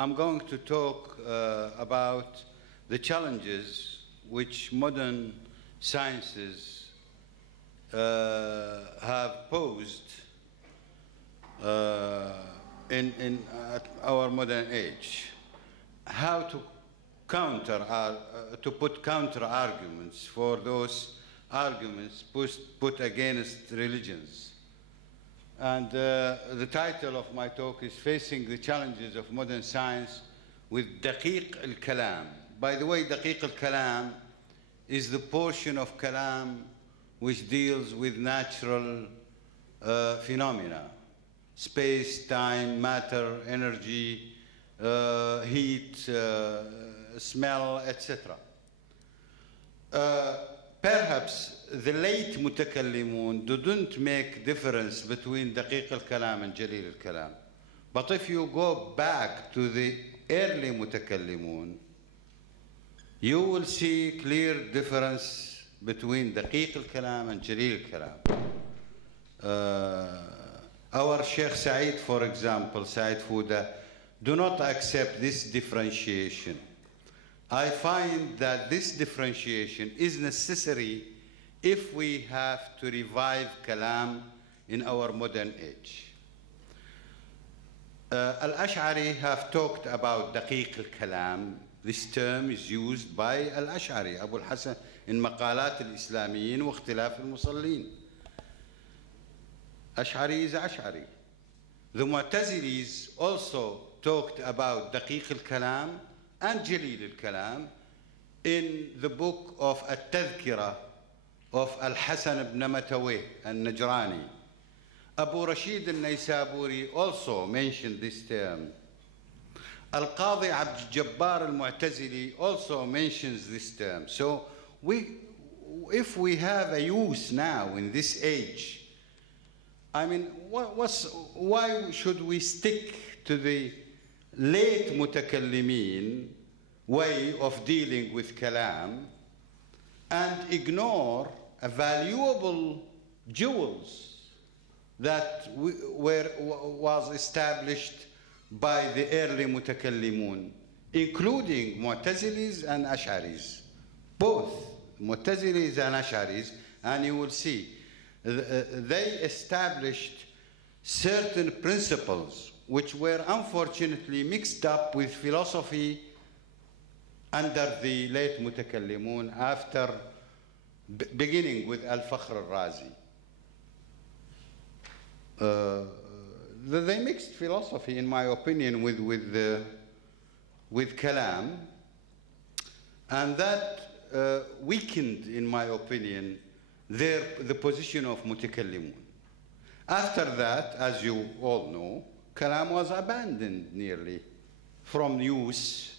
I'm going to talk about the challenges which modern sciences have posed in our modern age. How to put counter arguments for those arguments put against religions. And the title of my talk is Facing the Challenges of Modern Science with Daqiq al-Kalam. By the way, Daqiq al-Kalam is the portion of Kalam which deals with natural phenomena: space, time, matter, energy, heat, smell, etc. Perhaps the late mutakallimun didn't make difference between Daqiq al-Kalam and Jalil al-Kalam. But if you go back to the early mutakallimun, you will see clear difference between Daqiq al-Kalam and Jalil al-Kalam. Our Sheikh Said, for example, Said Fouda, do not accept this differentiation. I find that this differentiation is necessary if we have to revive Kalam in our modern age. Al-Ash'ari have talked about Daqiq al-Kalam. This term is used by Al-Ash'ari, Abu al-Hasan, in Maqalat al-Islamiyyin wa Ikhtilaf al-Musallin. Ash'ari is Ash'ari. The Mu'tazilis also talked about Daqiq al-Kalam and Jalil al-Kalam in the book of At-Tadhkira of Al-Hasan ibn Matawih al-Najrani. Abu Rashid al-Naysaburi also mentioned this term. Al-Qadi Abd Jabbar al-Mu'tazili also mentions this term. So if we have a use now in this age, I mean, why should we stick to the late mutakallimin way of dealing with Kalam and ignore a valuable jewels that was established by the early mutakallimun, including Mu'tazilis and Ash'aris, both Mu'tazilis and Ash'aris, and you will see they established certain principles which were unfortunately mixed up with philosophy under the late mutakallimun after beginning with Al-Fakhr al-Razi. They mixed philosophy, in my opinion, with Kalam, and that weakened, in my opinion, the position of mutakallimun. After that, as you all know, Kalam was abandoned nearly from use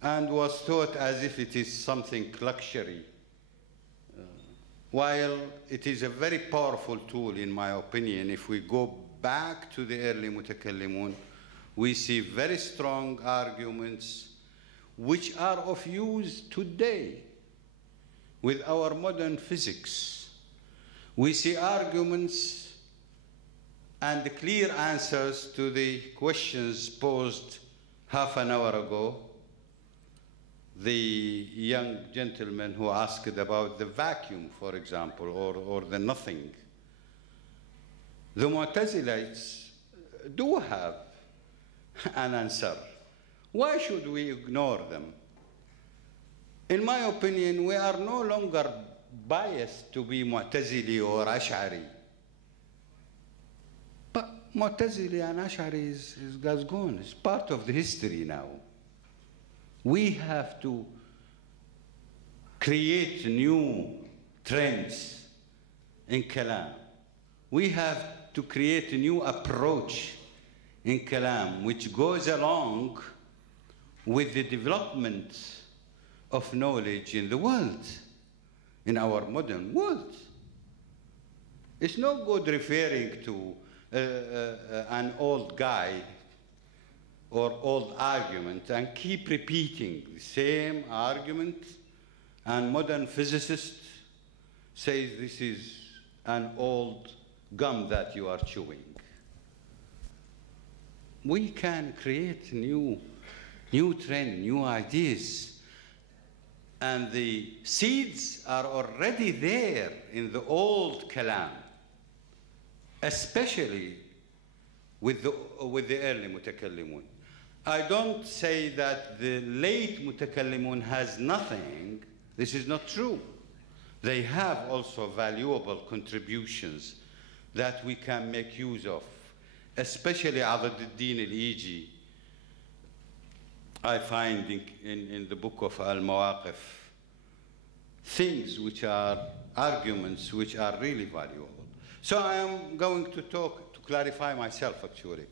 and was thought as if it is something luxury, while it is a very powerful tool, in my opinion. If we go back to the early mutakallimun, we see very strong arguments which are of use today with our modern physics. We see arguments and clear answers to the questions posed half an hour ago. The young gentleman who asked about the vacuum, for example, or the nothing. The Mu'tazilites do have an answer. Why should we ignore them? In my opinion, we are no longer biased to be Mu'tazili or Ash'ari. But Mu'tazili and Ash'ari is gone. It's part of the history now. We have to create new trends in Kalam. We have to create a new approach in Kalam which goes along with the development of knowledge in the world, in our modern world. It's no good referring to an old guy or old argument and keep repeating the same argument, and modern physicists say this is an old gum that you are chewing. we can create new trend, new ideas. And the seeds are already there in the old Kalam, especially with the early mutakallimun. I don't say that the late mutakallimun has nothing. This is not true. They have also valuable contributions that we can make use of, especially Abaduddin al-Iji. I find in the book of Al-Mawaqif things which are arguments which are really valuable. So I am going to talk, to clarify myself actually,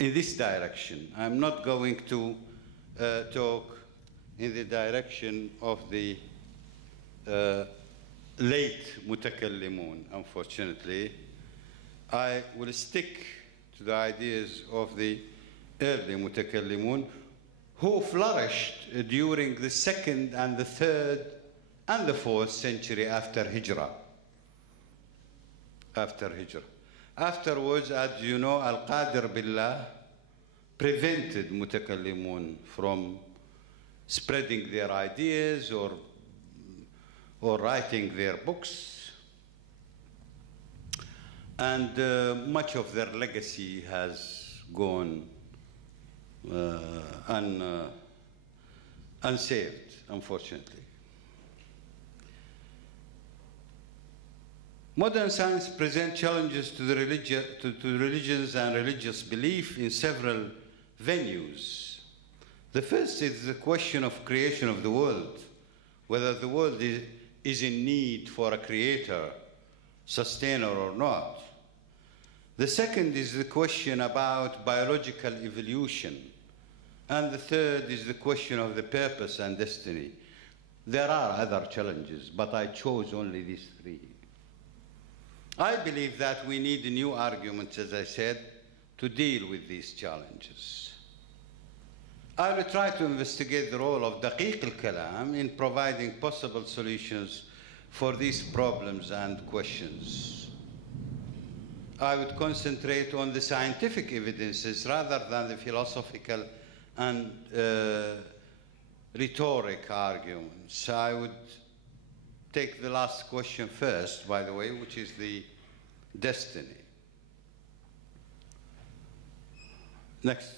in this direction. I'm not going to talk in the direction of the late mutakallimun, unfortunately. I will stick to the ideas of the early mutakallimun, who flourished during the 2nd and the 3rd and the 4th century after Hijrah. Afterwards, as you know, Al-Qadir Billah prevented mutakallimun from spreading their ideas or writing their books. And much of their legacy has gone unsaved, unfortunately. Modern science presents challenges to the religions and religious belief in several venues. The first is the question of creation of the world, whether the world is in need for a creator, sustainer or not. The second is the question about biological evolution. And the third is the question of the purpose and destiny. There are other challenges, but I chose only these three. I believe that we need new arguments, as I said, to deal with these challenges. I will try to investigate the role of Daqiq al-Kalam in providing possible solutions for these problems and questions. I would concentrate on the scientific evidences rather than the philosophical and rhetoric arguments. I would take the last question first, by the way, which is the destiny. Next.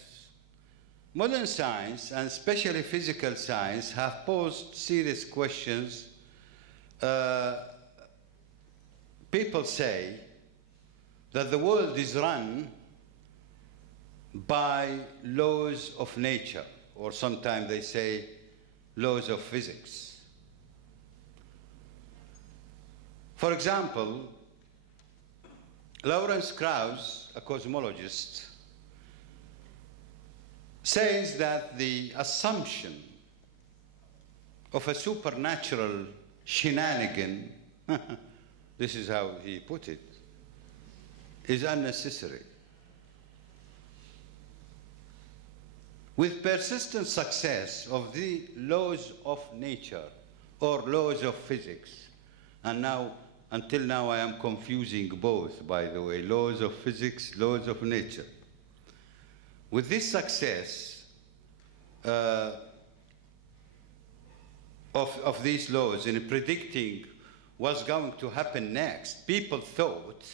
Modern science, and especially physical science, have posed serious questions. People say that the world is run by laws of nature, or sometimes they say laws of physics. For example, Lawrence Krauss, a cosmologist, says that the assumption of a supernatural shenanigan, this is how he put it, is unnecessary. With persistent success of the laws of nature or laws of physics, and now, until now I am confusing both, by the way, laws of physics, laws of nature. With this success of these laws in predicting what's going to happen next, people thought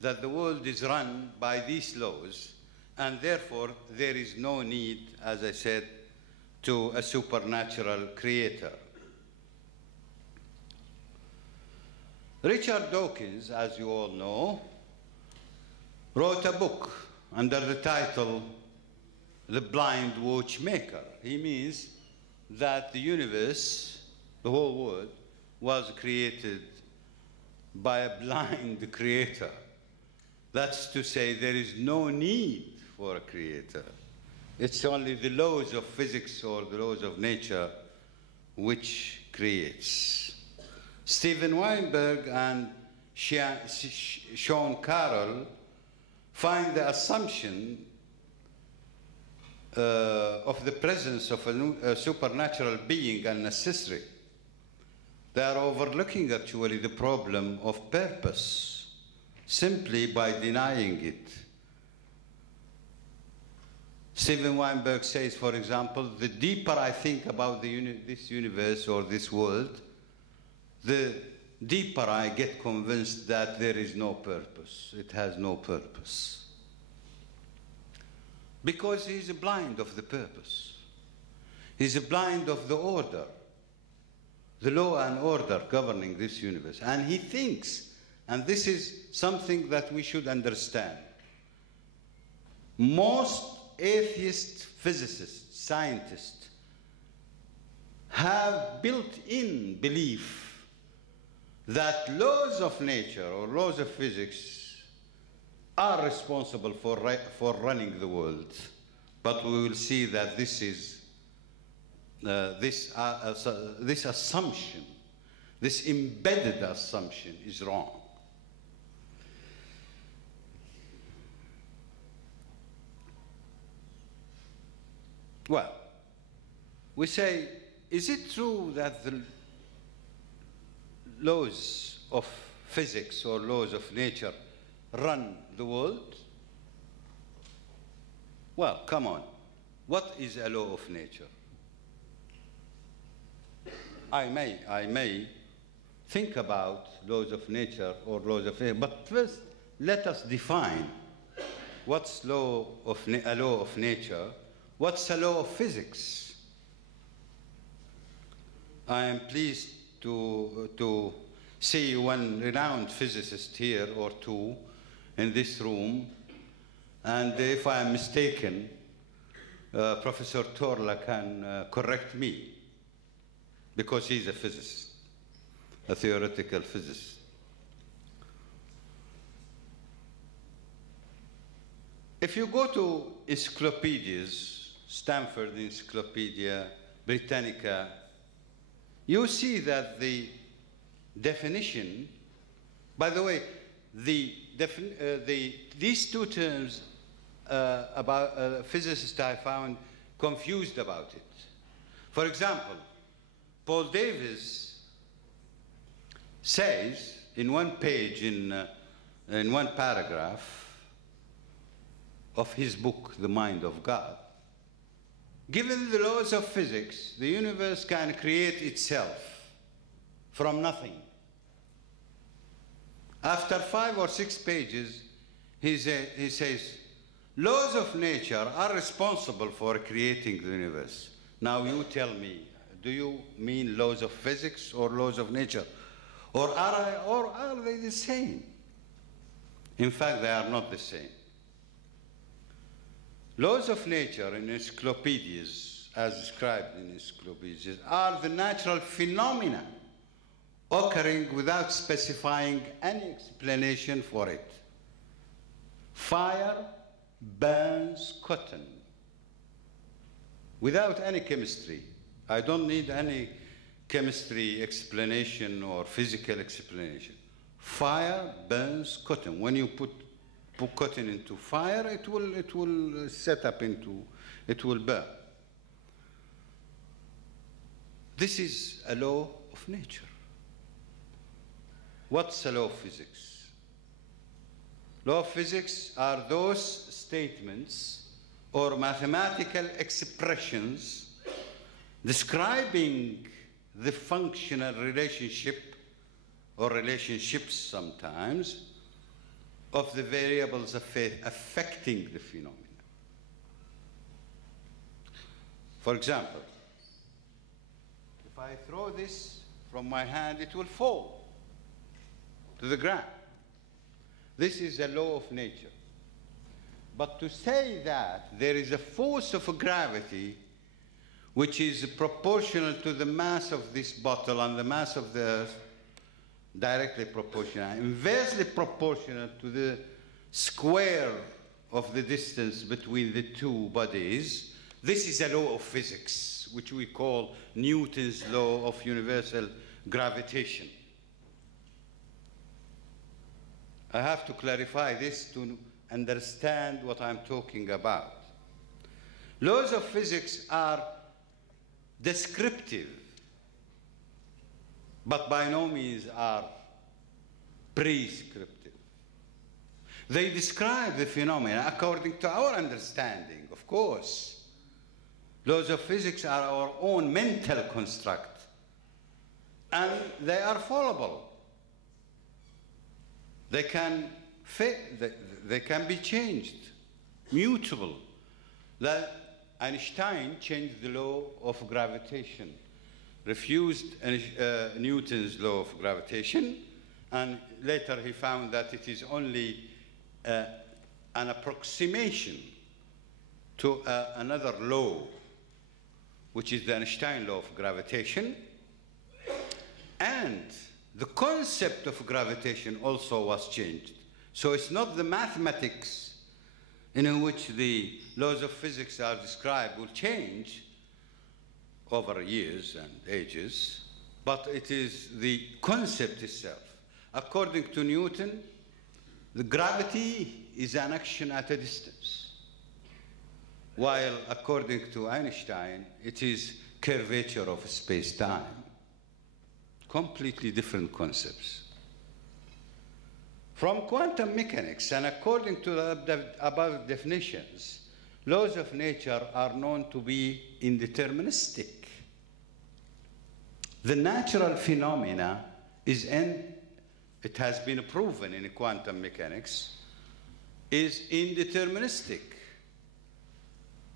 that the world is run by these laws, and therefore there is no need, as I said, to a supernatural creator. Richard Dawkins, as you all know, wrote a book under the title The Blind Watchmaker. He means that the universe, the whole world, was created by a blind creator. That's to say, there is no need for a creator. It's only the laws of physics or the laws of nature which creates. Steven Weinberg and Sean Carroll find the assumption of the presence of a supernatural being unnecessary. They are overlooking actually the problem of purpose simply by denying it. Steven Weinberg says, for example, the deeper I think about this universe or this world, the deeper I get convinced that there is no purpose. It has no purpose. Because he's blind of the purpose. He's blind of the order, the law and order governing this universe. And he thinks, and this is something that we should understand, most atheist physicists, scientists, have built-in belief that laws of nature or laws of physics are responsible for running the world. But we will see that this assumption, this embedded assumption is wrong. Well, we say, is it true that the laws of physics or laws of nature run the world? Well, come on. What is a law of nature? I may think about laws of nature or laws of nature, but first let us define what's a law of nature. What's a law of physics? I am pleased to see one renowned physicist here or two in this room, and if I am mistaken, Professor Torla can correct me, because he's a physicist, a theoretical physicist. If you go to encyclopedias, Stanford Encyclopedia Britannica, you see that the definition, by the way, these two terms about physicists I found confused about it. For example, Paul Davies says in one page, in one paragraph of his book, The Mind of God, given the laws of physics, the universe can create itself from nothing. After 5 or 6 pages, he says, laws of nature are responsible for creating the universe. Now you tell me, do you mean laws of physics or laws of nature? Or are they the same? In fact, they are not the same. Laws of nature in encyclopedias, as described in encyclopedias, are the natural phenomena occurring without specifying any explanation for it. Fire burns cotton without any chemistry. I don't need any chemistry explanation or physical explanation. Fire burns cotton. When you put cotton into fire, it will set up into, it will burn. This is a law of nature. What's a law of physics? Law of physics are those statements or mathematical expressions describing the functional relationship or relationships sometimes of the variables affecting the phenomena. For example, if I throw this from my hand, it will fall to the ground. This is a law of nature. But to say that there is a force of gravity which is proportional to the mass of this bottle and the mass of the Earth, directly proportional, inversely proportional to the square of the distance between the two bodies. This is a law of physics, which we call Newton's law of universal gravitation. I have to clarify this to understand what I'm talking about. Laws of physics are descriptive, but by no means are prescriptive. They describe the phenomena according to our understanding, of course. Laws of physics are our own mental construct, and they are fallible. They can be changed, mutable. That Einstein changed the law of gravitation, refused Newton's law of gravitation, and later he found that it is only an approximation to another law, which is the Einstein law of gravitation. And the concept of gravitation also was changed. So it's not the mathematics in which the laws of physics are described will change over years and ages, but it is the concept itself. According to Newton, the gravity is an action at a distance, while according to Einstein, it is curvature of space-time. Completely different concepts. From quantum mechanics, and according to the above definitions, laws of nature are known to be indeterministic. The natural phenomena is it has been proven in quantum mechanics, is indeterministic.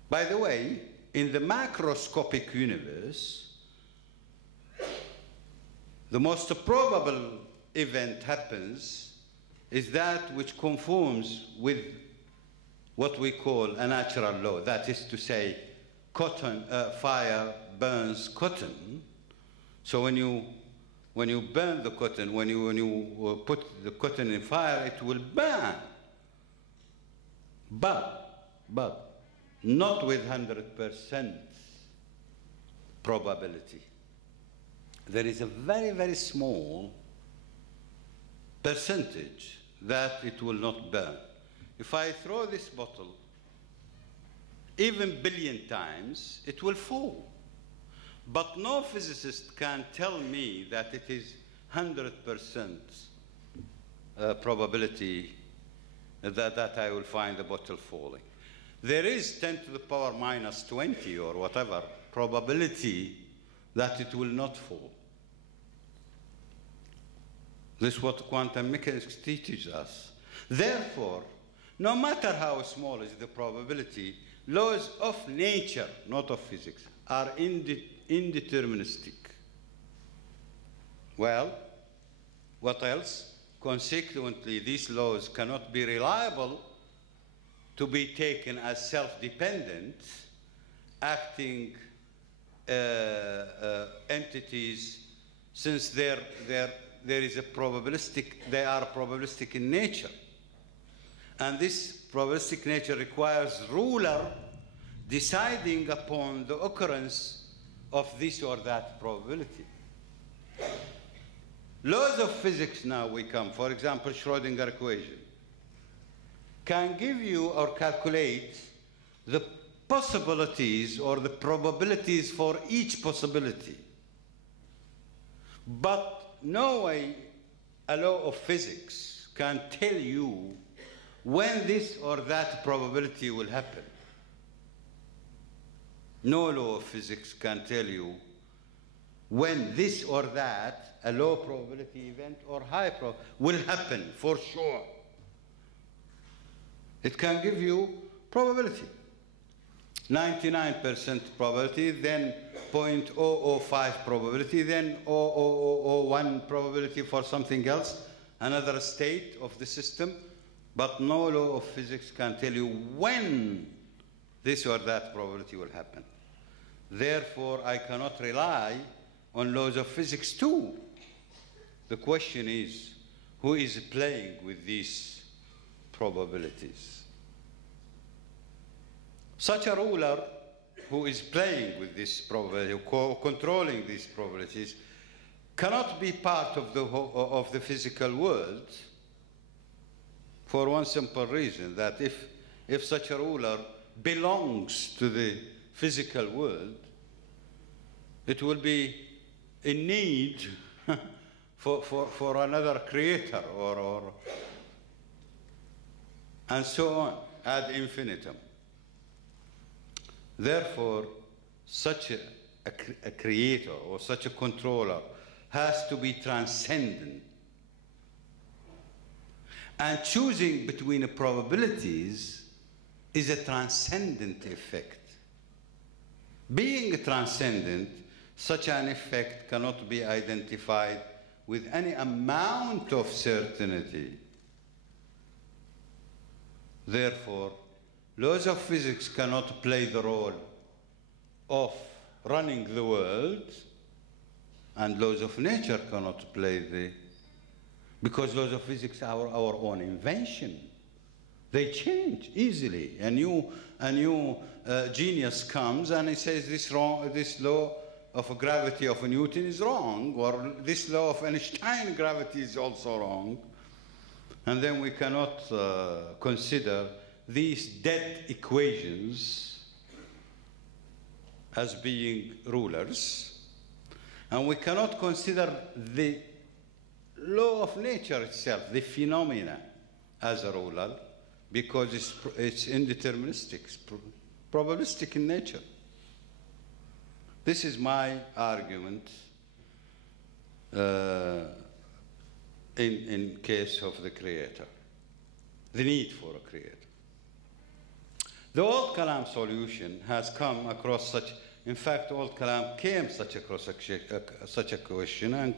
By the way, in the macroscopic universe, the most probable event happens is that which conforms with what we call a natural law. That is to say, fire burns cotton. So when you burn the cotton, when you put the cotton in fire, it will burn. But not with 100% probability. There is a very, very small percentage that it will not burn. If I throw this bottle, even billion times, it will fall. But no physicist can tell me that it is 100% probability that I will find the bottle falling. There is 10 to the power minus 20 or whatever probability that it will not fall. This is what quantum mechanics teaches us. Therefore, no matter how small is the probability, laws of nature, not of physics, are indeterministic. Well, what else? Consequently, these laws cannot be reliable to be taken as self-dependent, acting entities, since there is a probabilistic, they are probabilistic in nature. And this probabilistic nature requires ruler deciding upon the occurrence of this or that probability. Laws of physics now we come, for example, Schrödinger equation, can give you or calculate the possibilities or the probabilities for each possibility. But no way a law of physics can tell you when this or that probability will happen. No law of physics can tell you when this or that, a low probability event or high probability, will happen for sure. It can give you probability. 99% probability, then 0.005 probability, then 0.001 probability for something else, another state of the system, but no law of physics can tell you when this or that probability will happen. Therefore, I cannot rely on laws of physics too. The question is, who is playing with these probabilities? Such a ruler who is playing with this probability, controlling these probabilities, cannot be part of the physical world for one simple reason, that if such a ruler belongs to the physical world, it will be in need for another creator, or and so on, ad infinitum. Therefore, such a creator or such a controller has to be transcendent. And choosing between probabilities is a transcendent effect. Being transcendent, such an effect cannot be identified with any amount of certainty. Therefore, laws of physics cannot play the role of running the world, and laws of nature cannot play because laws of physics are our own invention. They change easily. A new genius comes and he says this law of gravity of Newton is wrong, or this law of Einstein gravity is also wrong. And then we cannot consider these dead equations as being rulers. And we cannot consider the law of nature itself, the phenomena, as a ruler, because it's indeterministic, it's probabilistic in nature. This is my argument in case of the creator, the need for a creator. The al-Kalam solution has come across such, in fact, al-Kalam came across such a question, and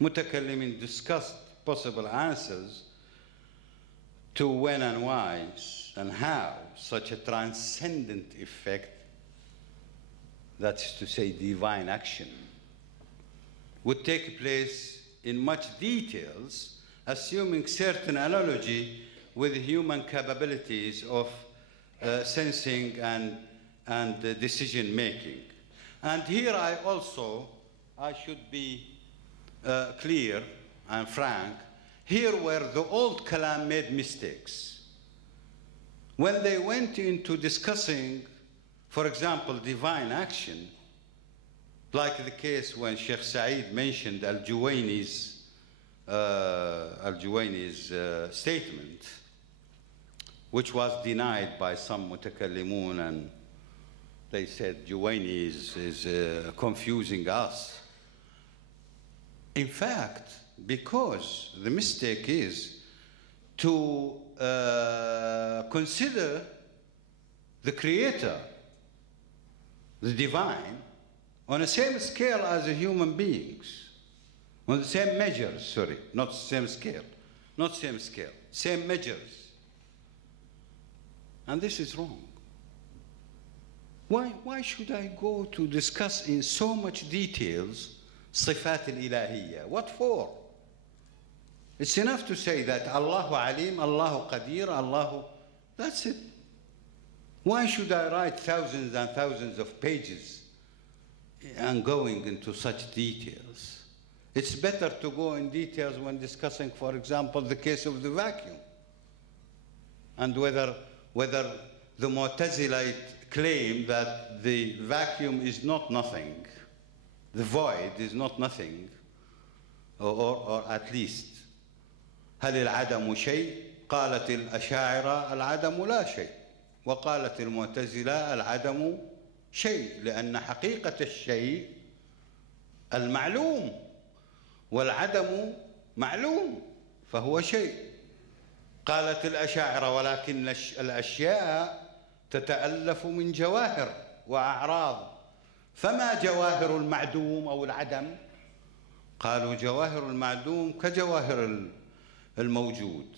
Mutakallimin discussed possible answers to when and why and how such a transcendent effect, that is to say divine action, would take place in much details, assuming certain analogy with human capabilities of sensing and decision making. And here I should be clear and frank, here where the old Kalam made mistakes. When they went into discussing, for example, divine action, like the case when Sheikh Saeed mentioned al-Juwayni's statement, which was denied by some mutakallimun, and they said Juwayni is confusing us. In fact, because the mistake is to consider the creator, the divine, on the same scale as the human beings, on the same measures, sorry, not same scale, not same scale, same measures. And this is wrong. Why should I go to discuss in so much details Sifat al-Ilahiyya? What for? It's enough to say that Allahu Alim, Allahu Qadir, Allahu, that's it. Why should I write thousands and thousands of pages and going into such details? It's better to go in details when discussing, for example, the case of the vacuum, and whether the Mu'tazilite claim that the vacuum is not nothing, the void is not nothing, or at least هل العدم شيء؟ قالت الأشاعرة العدم لا شيء، وقالت المعتزلة العدم شيء، لأن حقيقة الشيء المعلوم، والعدم معلوم فهو شيء. قالت الأشاعرة ولكن الأشياء تتألف من جواهر وأعراض، فما جواهر المعدوم أو العدم؟ قالوا جواهر المعدوم كجواهر الموجود،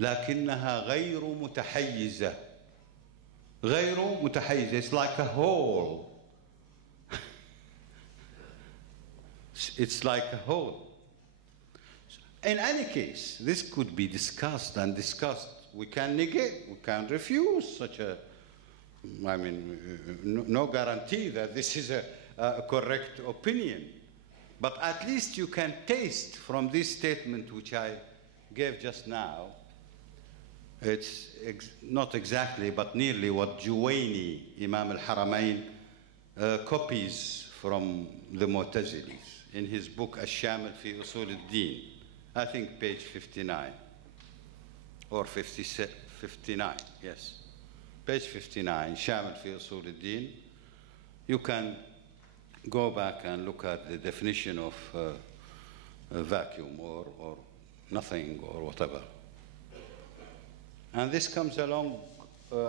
لكنها غير متحيزة. غير متحيزة. It's like a whole. It's like a whole. In any case, this could be discussed and discussed. We can negate, we can refuse such a, I mean, no guarantee that this is a correct opinion. But at least you can taste from this statement which I gave just now, it's not exactly, but nearly what Juwayni, Imam al-Haramain, copies from the Mu'tazilis in his book Al-Shamil fi Usul al-Din, I think page 59. or 59, yes. Page 59, Shamil fi Usul al-Din. You can go back and look at the definition of a vacuum or nothing or whatever. And this comes along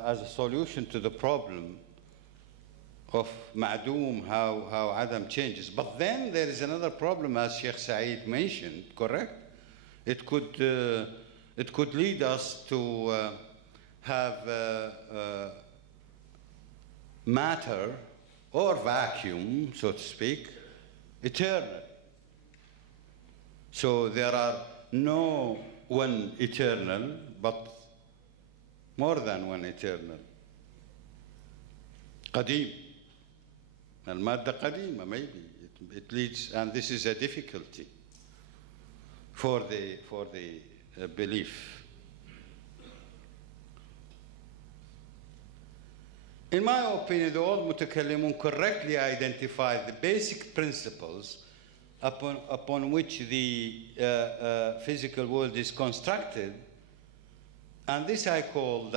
as a solution to the problem of ma'doom, how Adam changes. But then there is another problem, as Sheikh Saeed mentioned, correct? It could lead us to have matter or vacuum, so to speak, eternal. So there are no one eternal, but more than one eternal. Qadim. Al-madda qadima, maybe. It leads, and this is a difficulty for the belief. In my opinion, the old mutakallimun correctly identified the basic principles upon which the physical world is constructed, and this I call,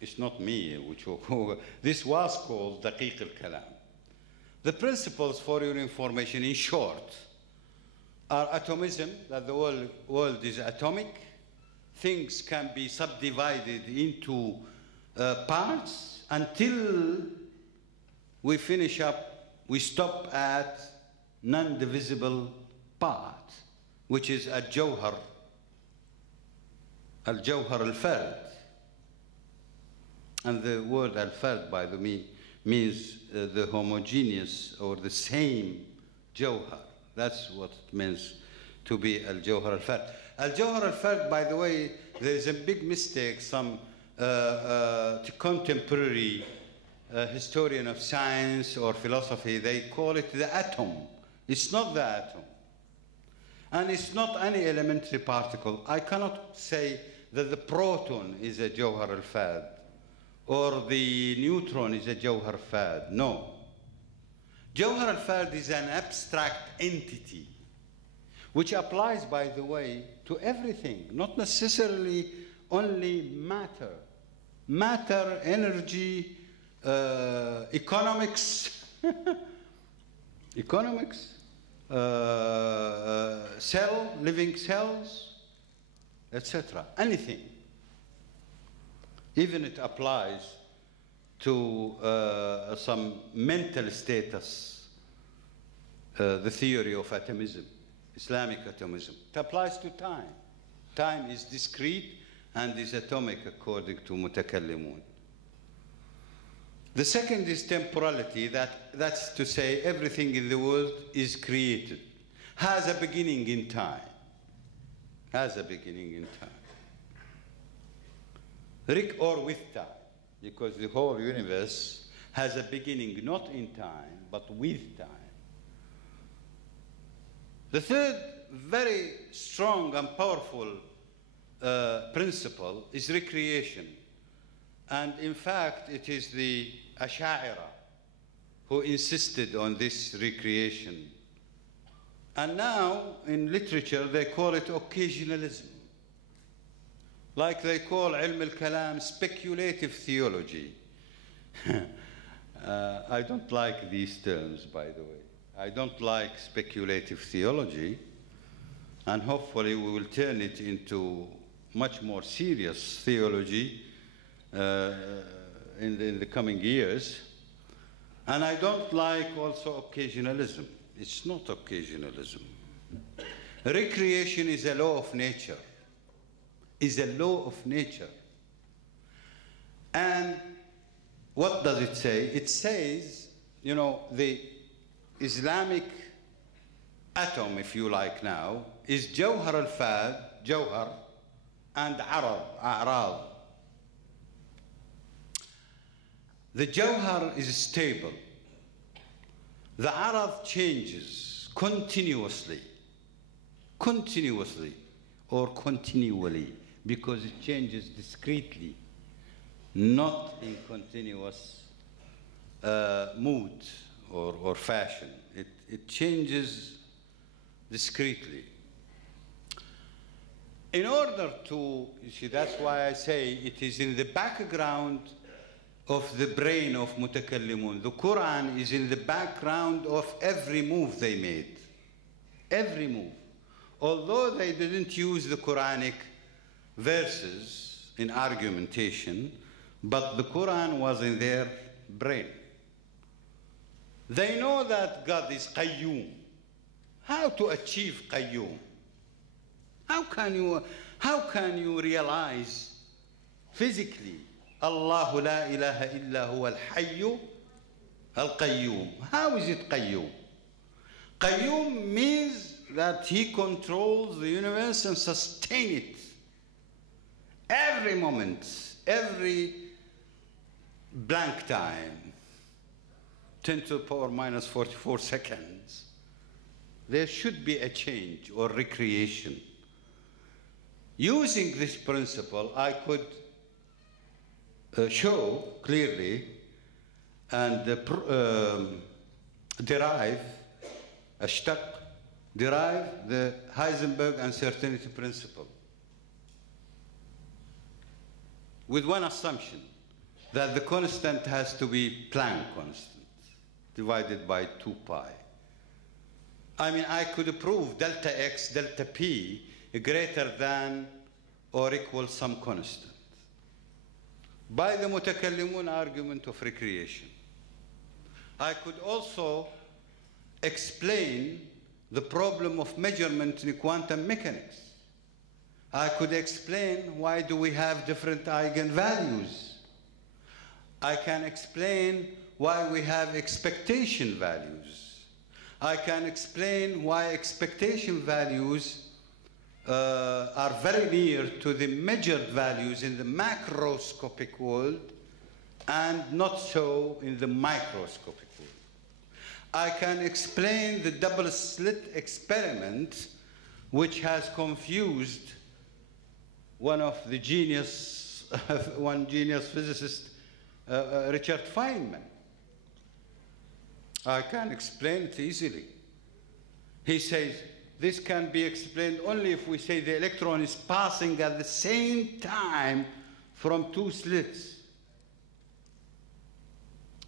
it's not me, this was called Daqiq al-Kalam. The principles, for your information, in short, are atomism, that the world is atomic. Things can be subdivided into parts until we finish up, we stop at non-divisible part, which is al-jawhar al-fard. And the word al-fard, by the way, means the homogeneous or the same jawhar. That's what it means to be al-jawhar al-fard. Al-jawhar al-fard, by the way, there is a big mistake. Some contemporary historian of science or philosophy, they call it the atom. It's not the atom. And it's not any elementary particle. I cannot say that the proton is a jawhar al-fard or the neutron is a jawhar al-fard. No. Jawhar al-fard is an abstract entity which applies, by the way, to everything, not necessarily only matter. Matter, energy, economics, living cells, etc. Anything. Even it applies to some mental status, the theory of atomism, Islamic atomism. It applies to time. Time is discrete and is atomic according to mutakallimun. The second is temporality, that's to say everything in the world is created, has a beginning in time, has a beginning in time. Or with time, because the whole universe has a beginning not in time, but with time. The third very strong and powerful principle is recreation. And in fact, it is the Ash'ari who insisted on this recreation. And now, in literature, they call it occasionalism. Like they call ilm al-Kalam speculative theology. I don't like these terms, by the way. I don't like speculative theology, and hopefully we will turn it into much more serious theology in the coming years. And I don't like also occasionalism. It's not occasionalism. Recreation is a law of nature. Is a law of nature. And what does it say? It says, you know, the Islamic atom, if you like now, is jawhar al-fad, jawhar, and a'rad. The jawhar is stable. The arad changes continuously or continually, because it changes discretely, not in continuous mood or fashion. It changes discretely. in order to, you see, that's why I say it is in the background of the brain of mutakallimun. The Quran is in the background of every move they made. Every move. Although they didn't use the Quranic verses in argumentation, but the Quran was in their brain. They know that God is Qayyum. How to achieve Qayyum? How can you realize physically Allahu la ilaha illa huwa al-hayyu al-qayyum? How is it Qayyum? Qayyum means that he controls the universe and sustains it. Every moment, every blank time, 10 to the power minus 44 seconds, there should be a change or recreation. Using this principle, I could show clearly and derive the Heisenberg uncertainty principle with one assumption, that the constant has to be Planck constant divided by 2 pi. I mean, I could prove delta x, delta p greater than or equal some constant by the mutakallimun argument of recreation. I could also explain the problem of measurement in quantum mechanics. I could explain why do we have different eigenvalues. I can explain why we have expectation values. I can explain why expectation values are very near to the measured values in the macroscopic world and not so in the microscopic world. I can explain the double slit experiment, which has confused one genius physicist, Richard Feynman. I can explain it easily. He says, this can be explained only if we say the electron is passing at the same time from 2 slits.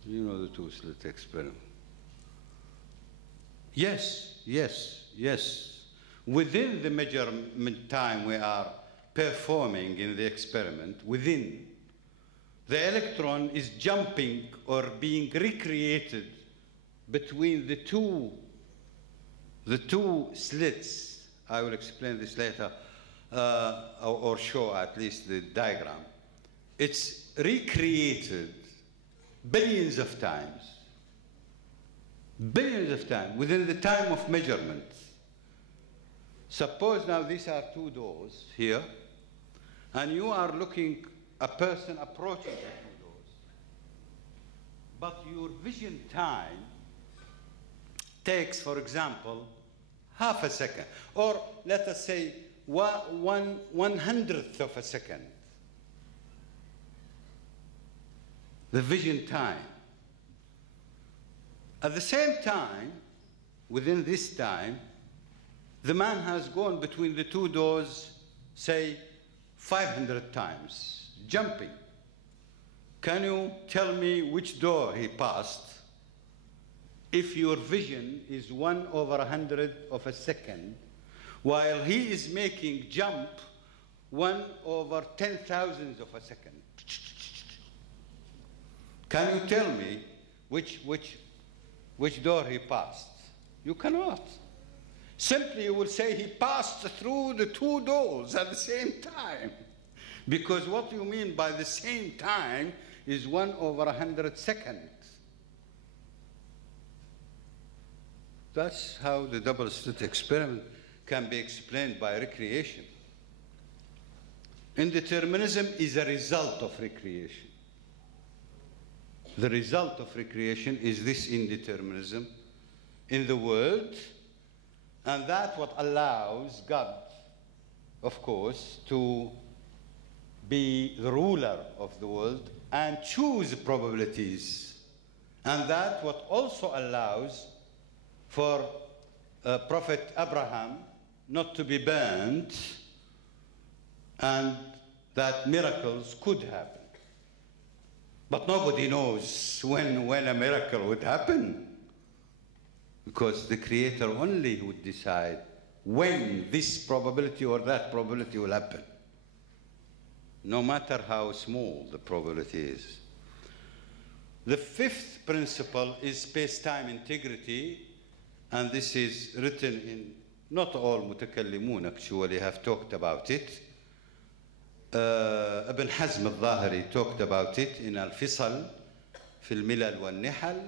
You know the 2-slit experiment. Yes, yes, yes. Within the measurement time we are performing in the experiment, within, the electron is jumping or being recreated between the two slits. I will explain this later, or show at least the diagram. It's recreated billions of times within the time of measurement. Suppose now these are 2 doors here, and you are looking a person approaching the 2 doors. But your vision time takes, for example, half a second, or let us say 1/100th of a second. The vision time. At the same time, within this time, the man has gone between the 2 doors, say, 500 times, jumping. Can you tell me which door he passed if your vision is 1/100 of a second, while he is making jump 1/10,000 of a second? Can you tell me which door he passed? You cannot. Simply you will say he passed through the 2 doors at the same time, because what you mean by the same time is 1/100 seconds. That's how the double slit experiment can be explained by recreation. Indeterminism is a result of recreation. The result of recreation is this indeterminism in the world, and that's what allows God, of course, to be the ruler of the world and choose probabilities. And that's what also allows for Prophet Abraham not to be burned and that miracles could happen. But nobody knows when a miracle would happen, because the Creator only would decide when this probability or that probability will happen, no matter how small the probability is. The fifth principle is space-time integrity, and this is written in, not all mutakallimun actually have talked about it. Ibn Hazm al-Zahiri talked about it in Al-Fisal, في الملل والنحل.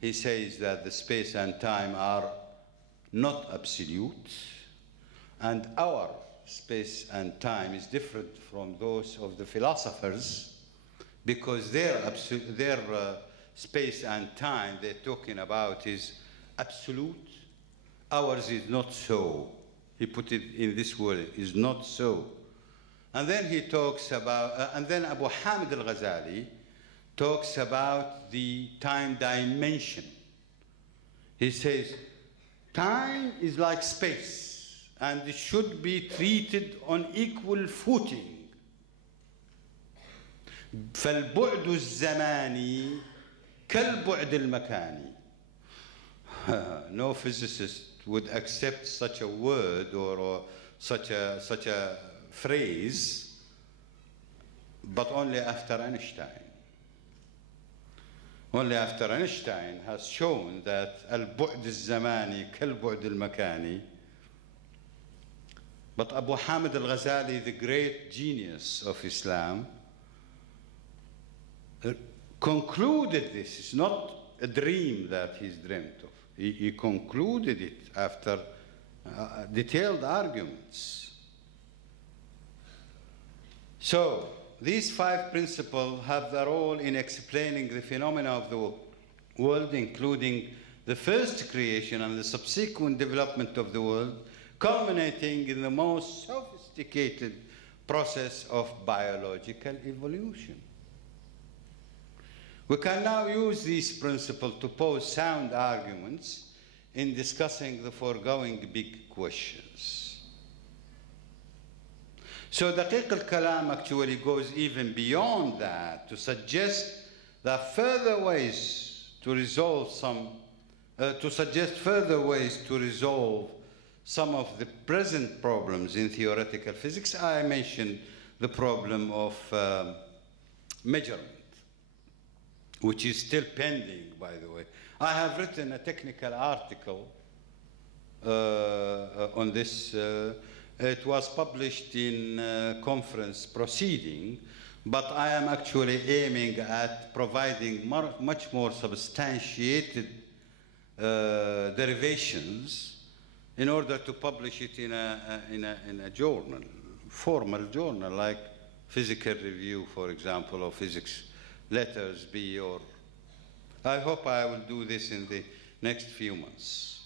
He says that the space and time are not absolute, and our space and time is different from those of the philosophers, because their space and time they're talking about is absolute. Ours is not so. He put it in this word, is not so. And then he talks about, and then Abu Hamid al-Ghazali talks about the time dimension. He says, time is like space, and it should be treated on equal footing. فالبعد الزماني كالبعد المكاني. No physicist would accept such a word or such a phrase, but only after Einstein. Only after Einstein has shown that al-bu'd al-zamani kal-bu'd al-makani. But Abu Hamid al-Ghazali, the great genius of Islam, concluded this. It's not a dream that he's dreamt of. He concluded it after detailed arguments. So, these five principles have their role in explaining the phenomena of the world, including the first creation and the subsequent development of the world, culminating in the most sophisticated process of biological evolution. We can now use these principles to pose sound arguments in discussing the foregoing big questions. So Daqiq al-Kalam actually goes even beyond that to suggest that further ways to resolve some of the present problems in theoretical physics. I mentioned the problem of measurement, which is still pending, by the way. I have written a technical article on this. It was published in conference proceeding, but I am actually aiming at providing much more substantiated derivations in order to publish it in a journal, formal journal, like Physical Review, for example, or Physics Letters B, or I hope I will do this in the next few months.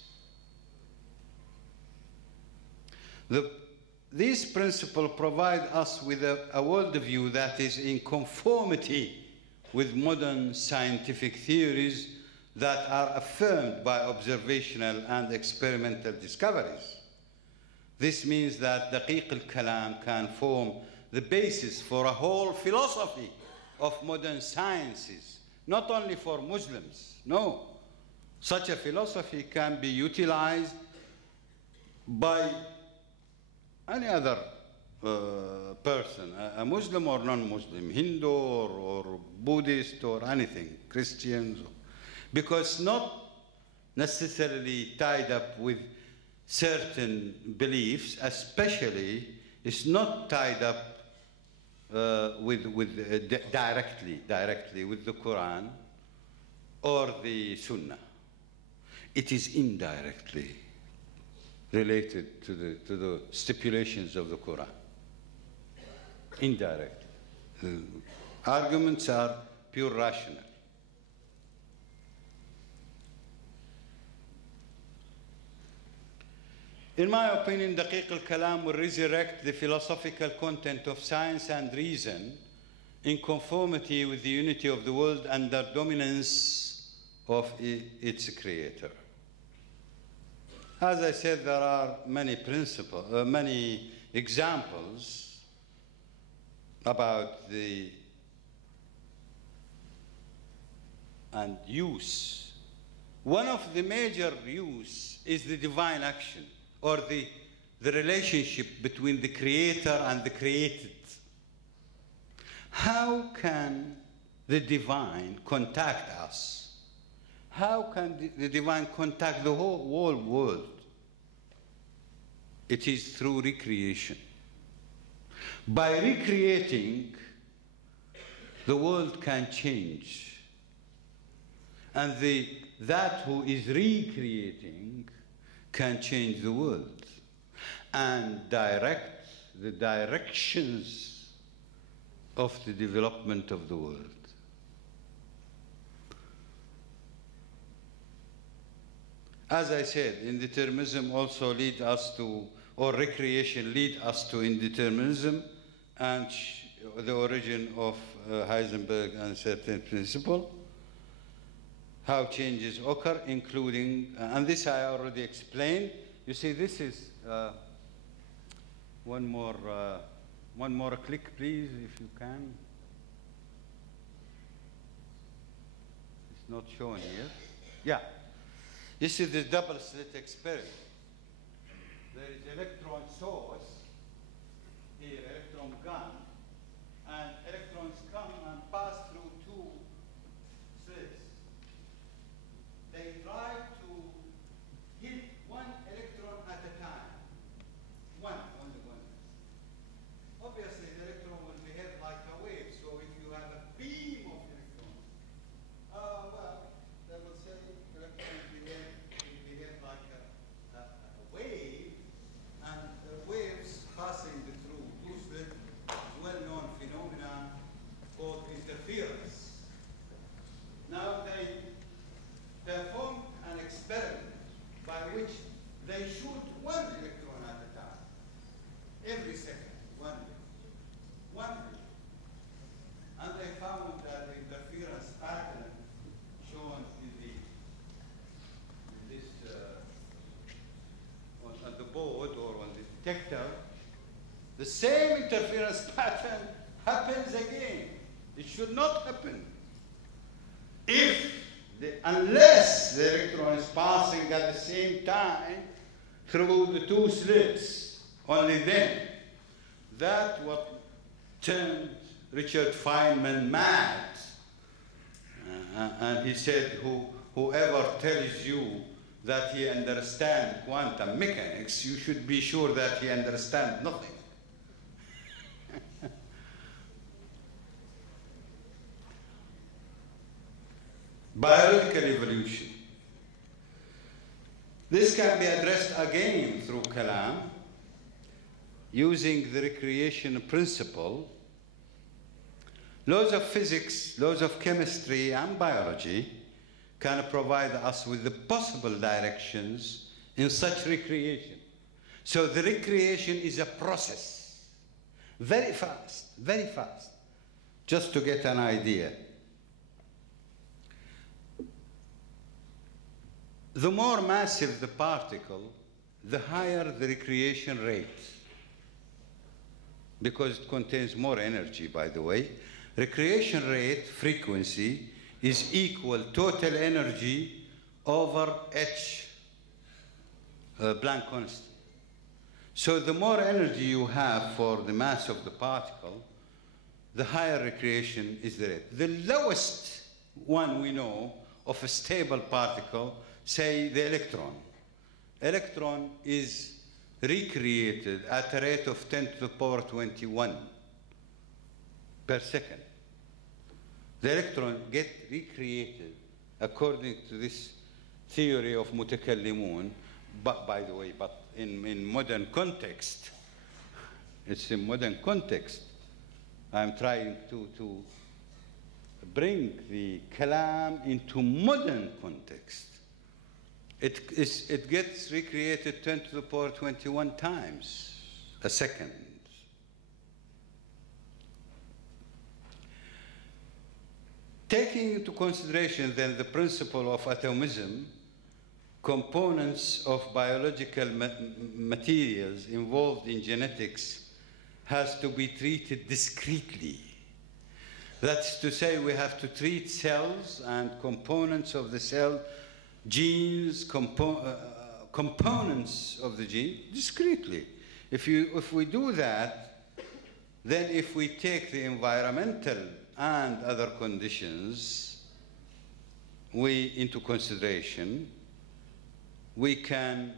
These principles provide us with a worldview that is in conformity with modern scientific theories that are affirmed by observational and experimental discoveries. This means that Daqiq al-Kalam can form the basis for a whole philosophy of modern sciences, not only for Muslims. No, such a philosophy can be utilized by any other person, a Muslim or non-Muslim, Hindu or Buddhist or anything, Christians, because not necessarily tied up with certain beliefs, especially it's not tied up directly with the Quran or the Sunnah. It is indirectly related to the stipulations of the Quran. Indirect. The arguments are pure rational. In my opinion, Daqiq al-Kalam will resurrect the philosophical content of science and reason in conformity with the unity of the world under dominance of its creator. As I said, there are many examples about the and use. One of the major use is the divine action, or the relationship between the creator and the created. How can the divine contact us? How can the divine contact the whole world? It is through recreation. By recreating, the world can change. And that who is recreating can change the world and direct the directions of the development of the world. As I said, indeterminism also leads us to, or recreation lead us to indeterminism and the origin of Heisenberg uncertainty principle, how changes occur, including, and this I already explained. You see, this is one more click, please, if you can. It's not shown here. Yeah. This is the double slit experiment. There is electron source, here electron gun, and electrons come and pass through two slits. They try to hit one electron at a time. Only one. Obviously, the electron will behave like a wave, so if you have a beam of electrons, well, they will say electrons behave like a wave, and the waves passing through two slits is well-known phenomenon called interference. Now they perform an experiment by which they shoot one electron at a time, every second, one electron. And they found that the interference pattern shown in this on the board or on the detector, the same interference pattern happens again. It should not happen. Unless the electron is passing at the same time through the two slits, only then. That's what turned Richard Feynman mad. And he said, whoever tells you that he understands quantum mechanics, you should be sure that he understands nothing. Biological evolution. This can be addressed again through Kalam, using the recreation principle. Laws of physics, laws of chemistry, and biology can provide us with the possible directions in such recreation. So the recreation is a process, very fast, just to get an idea. The more massive the particle, the higher the recreation rate, because it contains more energy, by the way. Recreation rate, frequency, is equal total energy over h, Planck constant. So the more energy you have for the mass of the particle, the higher recreation is the rate. The lowest one we know of a stable particle, say the electron. Electron is recreated at a rate of 10 to the power 21 per second. The electron gets recreated according to this theory of mutakallimun, but by the way, but in modern context, it's in modern context. I'm trying to bring the Kalam into modern context. It gets recreated 10 to the power 21 times a second. Taking into consideration then the principle of atomism, components of biological materials involved in genetics has to be treated discreetly. That's to say, we have to treat cells and components of the cell, genes, components of the gene discreetly. If we do that, then if we take the environmental and other conditions into consideration, we can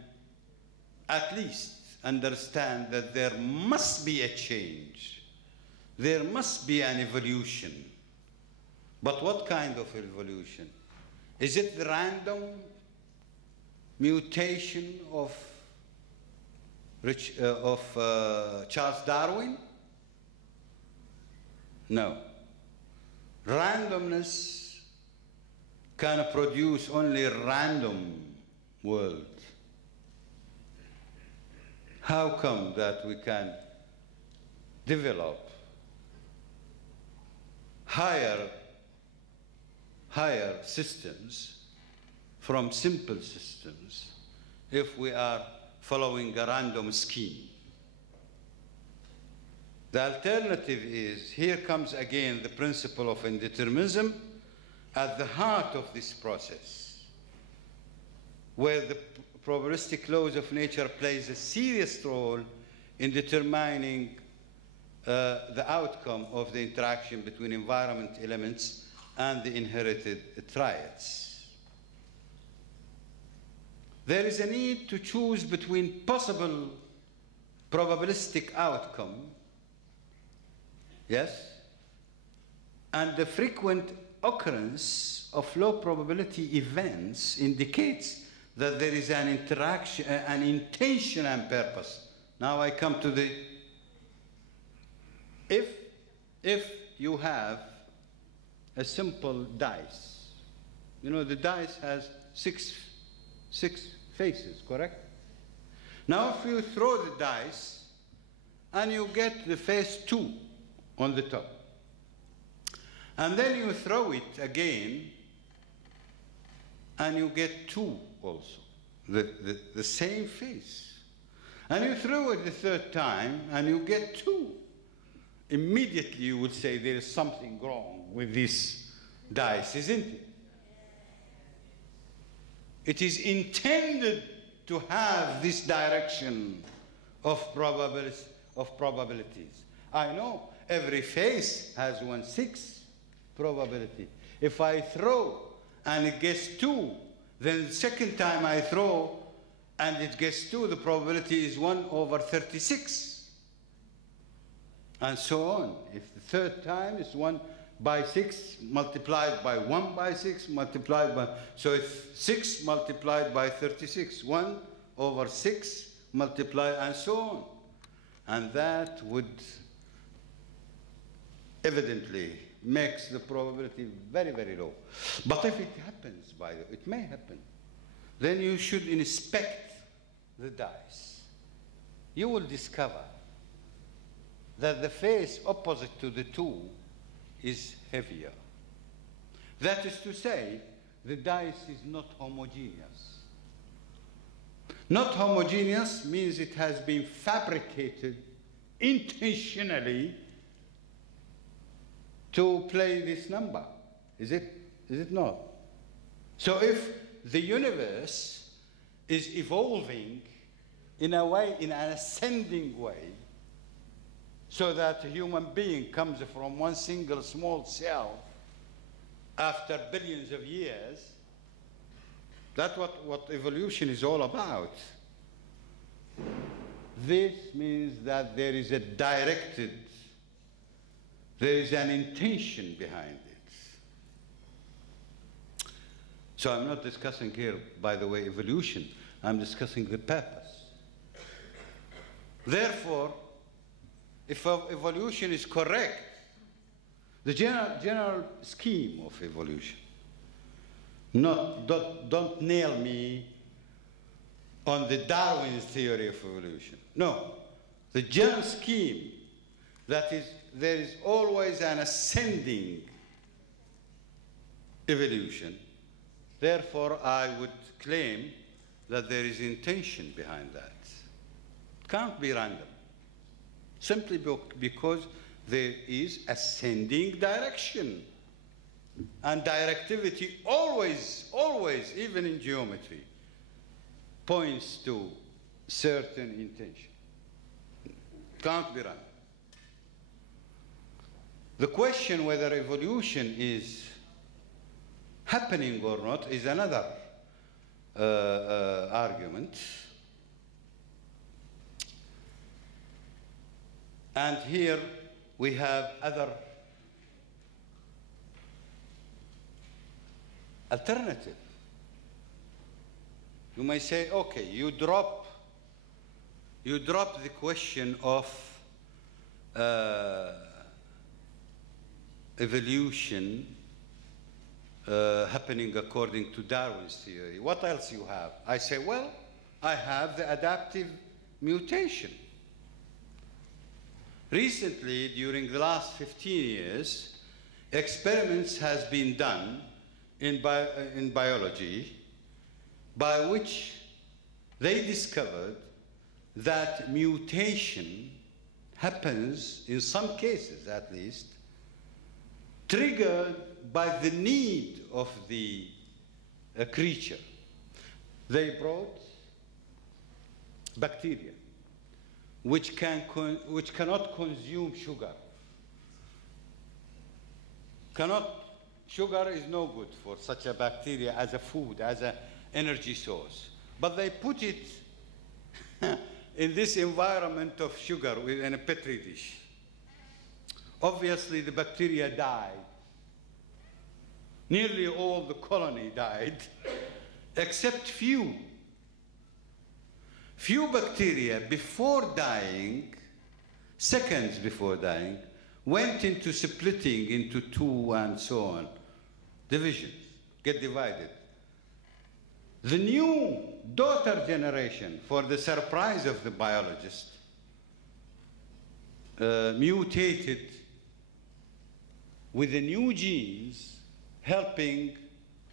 at least understand that there must be a change. There must be an evolution. But what kind of evolution? Is it the random mutation of Charles Darwin? No. Randomness can produce only a random world. How come that we can develop higher systems from simple systems if we are following a random scheme? The alternative is, here comes again the principle of indeterminism at the heart of this process, where the probabilistic laws of nature plays a serious role in determining the outcome of the interaction between environment elements and the inherited triads. There is a need to choose between possible probabilistic outcome, yes, and the frequent occurrence of low probability events indicates that there is an interaction, an intention and purpose. Now I come to the, if you have a simple dice, you know the dice has six faces, correct? Now if you throw the dice and you get the face 2 on the top, and then you throw it again and you get 2 also, the same face. And you throw it the third time and you get 2. Immediately you would say there is something wrong with this dice, isn't it? It is intended to have this direction of probabilities. I know every face has 1/6 probability. If I throw and it gets 2, then the second time I throw and it gets 2, the probability is 1/36. And so on. If the third time is 1/6 multiplied by 1/6 multiplied by, so it's 6 multiplied by 36, 1/6 multiplied, and so on. And that would evidently makes the probability very, very low. But if it happens, by the way, it may happen, then you should inspect the dice. You will discover that the face opposite to the 2 is heavier. That is to say, the dice is not homogeneous. Not homogeneous means it has been fabricated intentionally to play this number. Is it not? So if the universe is evolving in a way, in an ascending way, so that a human being comes from one single small cell after billions of years, that's what evolution is all about. This means that there is a directed, there is an intention behind it. So I'm not discussing here, by the way, evolution. I'm discussing the purpose. Therefore, if evolution is correct, the general scheme of evolution, don't nail me on the Darwin's theory of evolution. No, the general scheme, that is, there is always an ascending evolution. Therefore, I would claim that there is intention behind that. It can't be random. simply because there is ascending direction. And directivity always, always, even in geometry, points to certain intention. Can't be run. The question whether evolution is happening or not is another argument. And here we have other alternative. You may say, okay, you drop the question of evolution happening according to Darwin's theory. What else you have? I say, well, I have the adaptive mutation. Recently, during the last 15 years, experiments has been done in biology by which they discovered that mutation happens, in some cases at least, triggered by the need of the creature. They brought bacteria which cannot consume sugar. Sugar is no good for such a bacteria as a food, as an energy source. But they put it in this environment of sugar in a petri dish. Obviously, the bacteria died. Nearly all the colony died, except few. Few bacteria, before dying, seconds before dying, went into splitting into two and so on. Divisions, get divided. The new daughter generation, for the surprise of the biologist, mutated with the new genes helping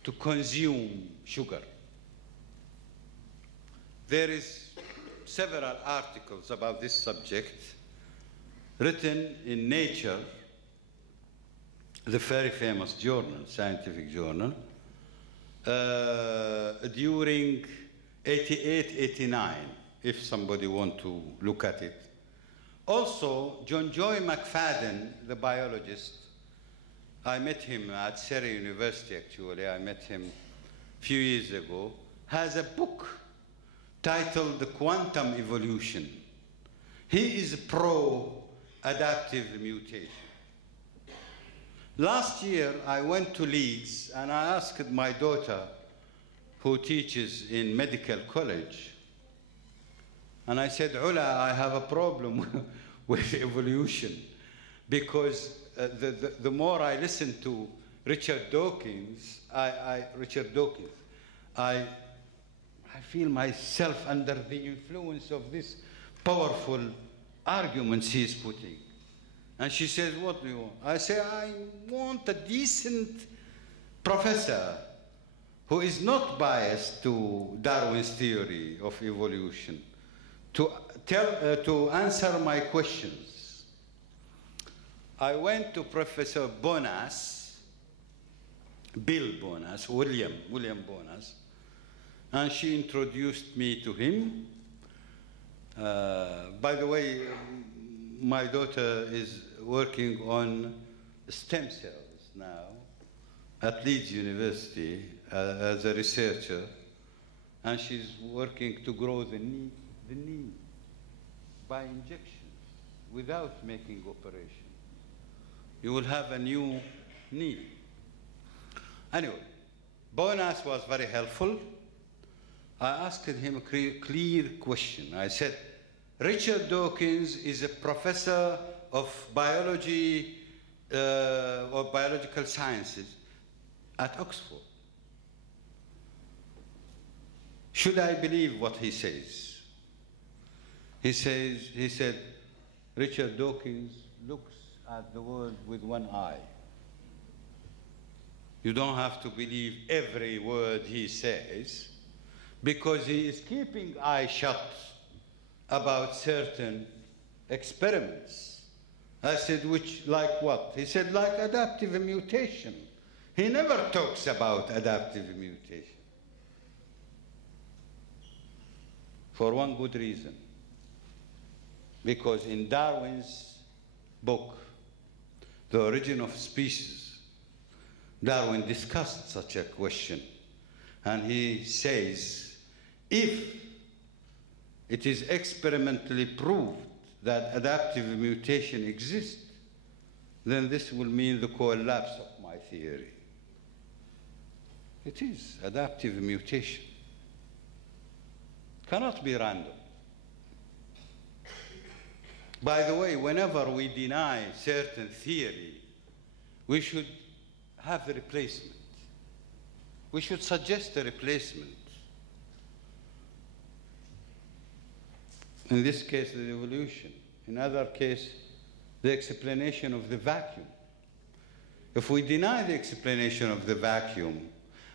to consume sugar. There is several articles about this subject written in Nature, the very famous journal, scientific journal, during 88, 89, if somebody wants to look at it. Also, John Joy McFadden, the biologist, I met him at Surrey University, actually. I met him a few years ago, has a book titled The Quantum Evolution. He is pro-adaptive mutation. Last year, I went to Leeds, and I asked my daughter, who teaches in medical college, and I said, Ula, I have a problem with evolution, because the more I listen to Richard Dawkins, I feel myself under the influence of these powerful arguments he's putting. And she says, what do you want? I say, I want a decent professor who is not biased to Darwin's theory of evolution to answer my questions. I went to Professor Bonas, William Bonas, and she introduced me to him. By the way, my daughter is working on stem cells now at Leeds University as a researcher, and she's working to grow the knee by injection without making operation. You will have a new knee. Anyway, Bonas was very helpful. I asked him a clear question. I said, Richard Dawkins is a professor of biology or biological sciences at Oxford. Should I believe what he says? He said, Richard Dawkins looks at the world with one eye. You don't have to believe every word he says, because he is keeping eyes shut about certain experiments. I said, which, like what? He said, like adaptive mutation. He never talks about adaptive mutation. For one good reason. Because in Darwin's book, The Origin of Species, Darwin discussed such a question. And he says, if it is experimentally proved that adaptive mutation exists, then this will mean the collapse of my theory. It is adaptive mutation. Cannot be random. By the way, whenever we deny certain theory, we should have a replacement. We should suggest a replacement. In this case, the evolution. In other case, the explanation of the vacuum. If we deny the explanation of the vacuum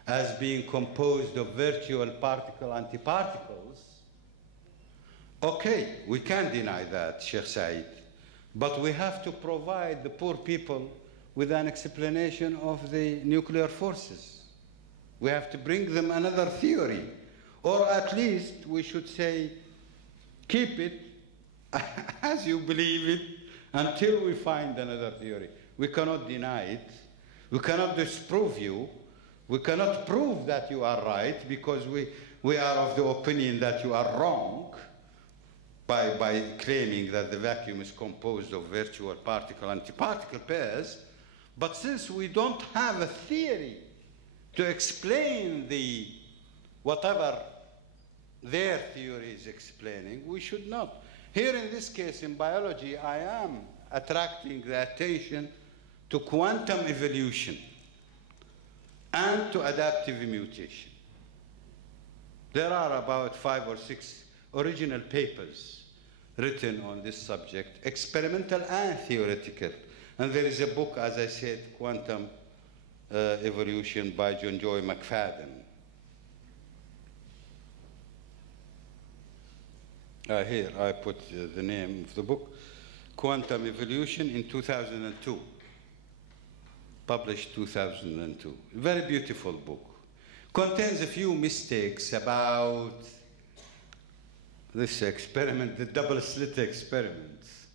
as being composed of virtual particle-antiparticles, okay, we can deny that, Sheikh Said, but we have to provide the poor people with an explanation of the nuclear forces. We have to bring them another theory, or at least we should say, keep it as you believe it until we find another theory. We cannot deny it. We cannot disprove you. We cannot prove that you are right because we are of the opinion that you are wrong by claiming that the vacuum is composed of virtual particle-antiparticle pairs. But since we don't have a theory to explain whatever their theory is explaining, we should not. Here in this case, in biology, I am attracting the attention to quantum evolution and to adaptive mutation. There are about 5 or 6 original papers written on this subject, experimental and theoretical. And there is a book, as I said, Quantum Evolution by John Joy McFadden. Here I put the name of the book, Quantum Evolution in 2002, published 2002. Very beautiful book. Contains a few mistakes about this experiment, the double-slit experiments.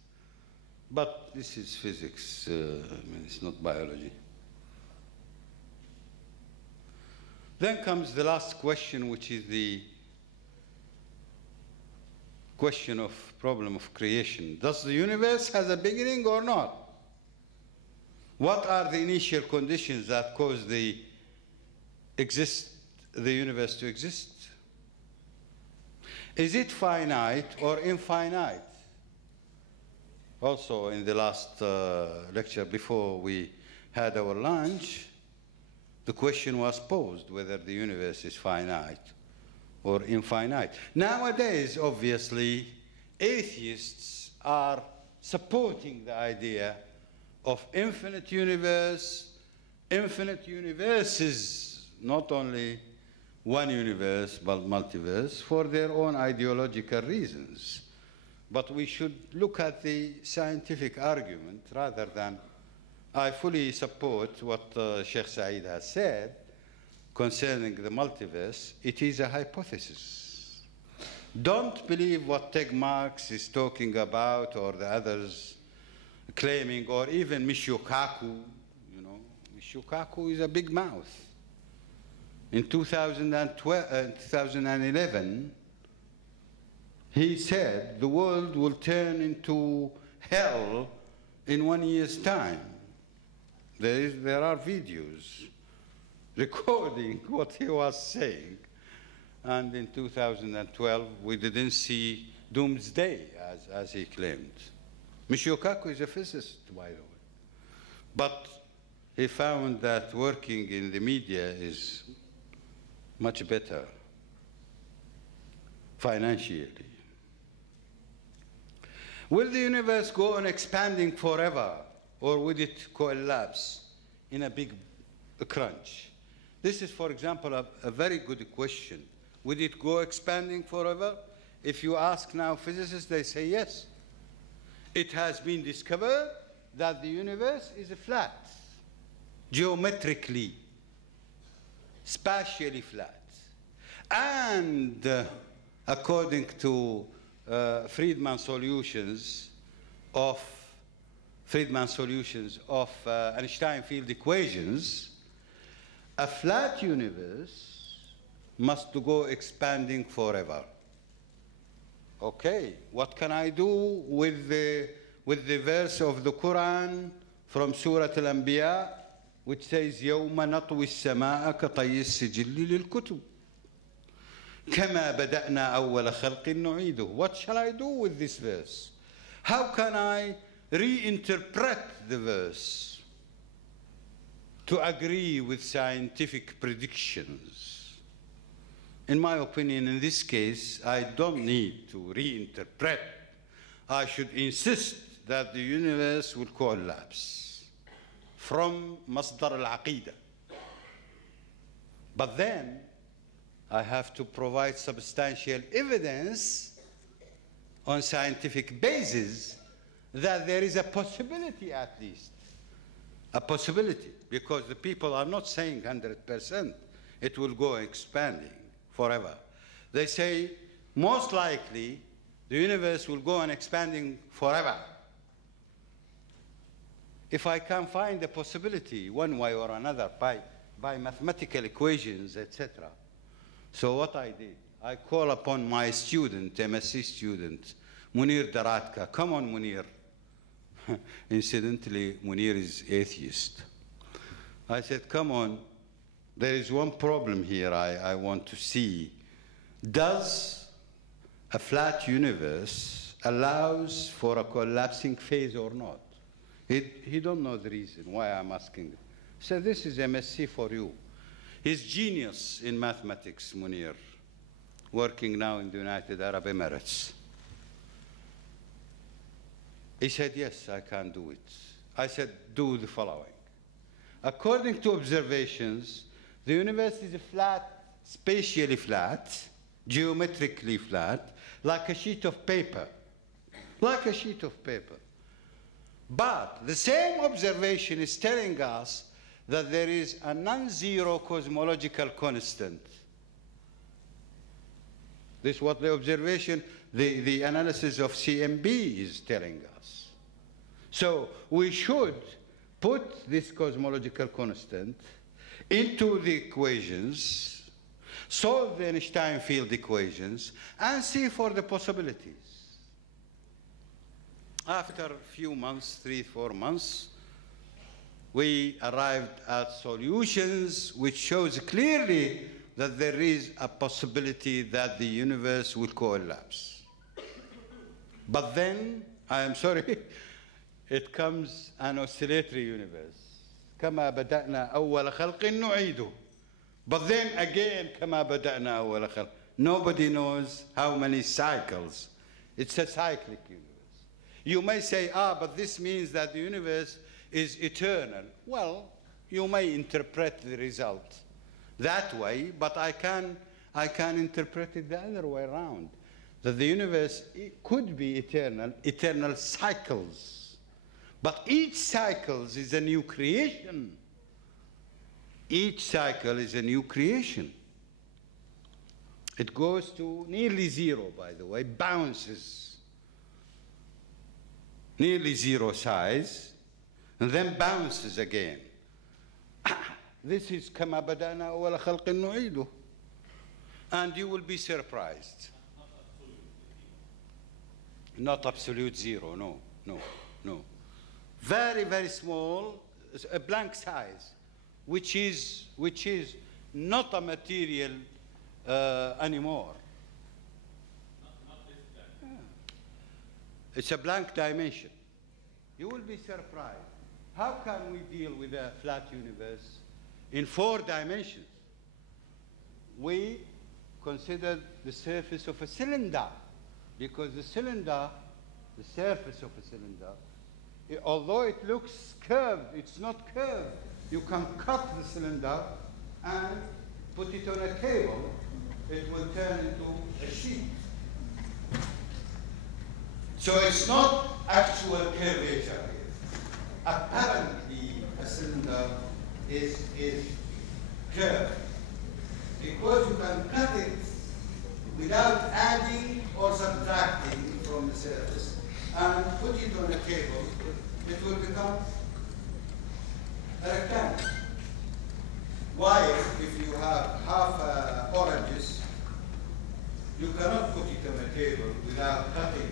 But this is physics, I mean, it's not biology. Then comes the last question, which is the question of problem of creation. Does the universe has a beginning or not? What are the initial conditions that cause the universe to exist? Is it finite or infinite? Also, in the last lecture before we had our lunch, the question was posed whether the universe is finite or infinite. Nowadays, obviously, atheists are supporting the idea of infinite universes, not only one universe, but multiverse, for their own ideological reasons. But we should look at the scientific argument rather than, I fully support what Sheikh Said has said concerning the multiverse. It is a hypothesis. Don't believe what Teg Marx is talking about or the others claiming, or even Michio Kaku. You know, Michio Kaku is a big mouth. In 2011, he said the world will turn into hell in 1 year's time. There are videos recording what he was saying. And in 2012, we didn't see doomsday, as he claimed. Michio Kaku is a physicist, by the way. But he found that working in the media is much better financially. Will the universe go on expanding forever, or would it collapse in a big crunch? This is, for example, a very good question. Would it go expanding forever? If you ask now physicists, they say yes. It has been discovered that the universe is flat, geometrically, spatially flat. And according to Friedman solutions of Einstein field equations, a flat universe must go expanding forever. Okay, what can I do with the verse of the Quran from Surah Al-Anbiya, which says, يَوْمَ نَطْوِي السَّمَاءَ كَطَيِّ السِّجِلِّ لِلْكُتُبِ كَمَا بَدَأْنَا أَوَّلَ خَلْقٍ نُعِيدُهُ. What shall I do with this verse? How can I reinterpret the verse to agree with scientific predictions? In my opinion, in this case, I don't need to reinterpret. I should insist that the universe will collapse from Masdar al-Aqidah. But then, I have to provide substantial evidence on scientific basis that there is a possibility, at least. A possibility, because the people are not saying 100% it will go expanding forever. They say, most likely, the universe will go on expanding forever. If I can find a possibility one way or another by mathematical equations, etc. So what I did, I call upon my student, MSc student, Munir Daratka. Come on, Munir. Incidentally, Munir is atheist. I said, come on, there is one problem here I want to see. Does a flat universe allows for a collapsing phase or not? He don't know the reason why I'm asking. So this is MSc for you. He's genius in mathematics, Munir, working now in the United Arab Emirates. He said, yes, I can do it. I said, do the following. According to observations, the universe is flat, spatially flat, geometrically flat, like a sheet of paper. Like a sheet of paper. But the same observation is telling us that there is a non-zero cosmological constant. This is what the observation, the analysis of CMB is telling us. So we should put this cosmological constant into the equations, solve the Einstein field equations, and see for the possibilities. After a few months, 3-4 months, we arrived at solutions which shows clearly that there is a possibility that the universe will collapse. But then, I am sorry, it comes an oscillatory universe. كما بدأنا أول خلق نعيده. But then again, كما بدأنا أول خلق. Nobody knows how many cycles. It's a cyclic universe. You may say, but this means that the universe is eternal. Well, you may interpret the result that way, but I can interpret it the other way around. That the universe could be eternal cycles. But each cycle is a new creation. Each cycle is a new creation. It goes to nearly zero, by the way, bounces. Nearly zero size, and then bounces again. This is كما بدأنا أول خلق نعيده. And you will be surprised. Not absolute zero, no, no, no. Very, very small, a blank size, which is not a material anymore. It's a blank dimension. You will be surprised. How can we deal with a flat universe in 4 dimensions? We consider the surface of a cylinder, because the surface of a cylinder, although it looks curved, it's not curved. You can cut the cylinder and put it on a table. It will turn into a sheet. So it's not actual curvature. Apparently, a cylinder is curved because you can cut it without adding or subtracting from the surface and put it on a table. It will become a rectangle. Why, if you have half oranges, you cannot put it on a table without cutting it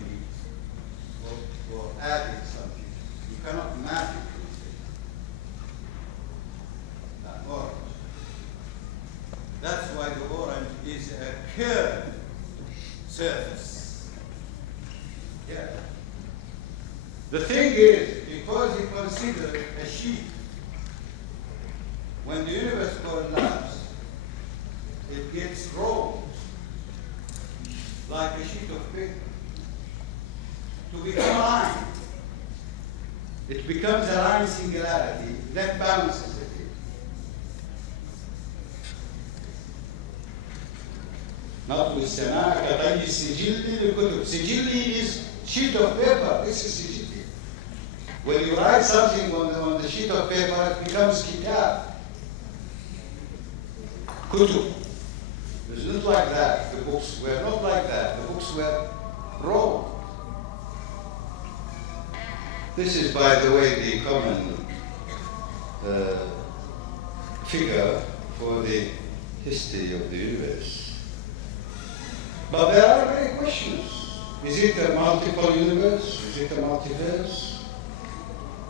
or adding something. You cannot magically say an orange. That's why the orange is a curved surface. Yeah. The thing is, because you consider it a sheet, when the universe collapses, it gets rolled like a sheet of paper to become a line. It becomes a line singularity that bounces at it. نطوي السماء كطي السجل للكتب. سجلي is sheet of paper. This is سجلي. When you write something on the sheet of paper, it becomes kitab. Kutub. It's not like that. The books were not like that. The books were rolled. This is, by the way, the common figure for the history of the universe. But there are many questions. Is it a multiple universe? Is it a multiverse?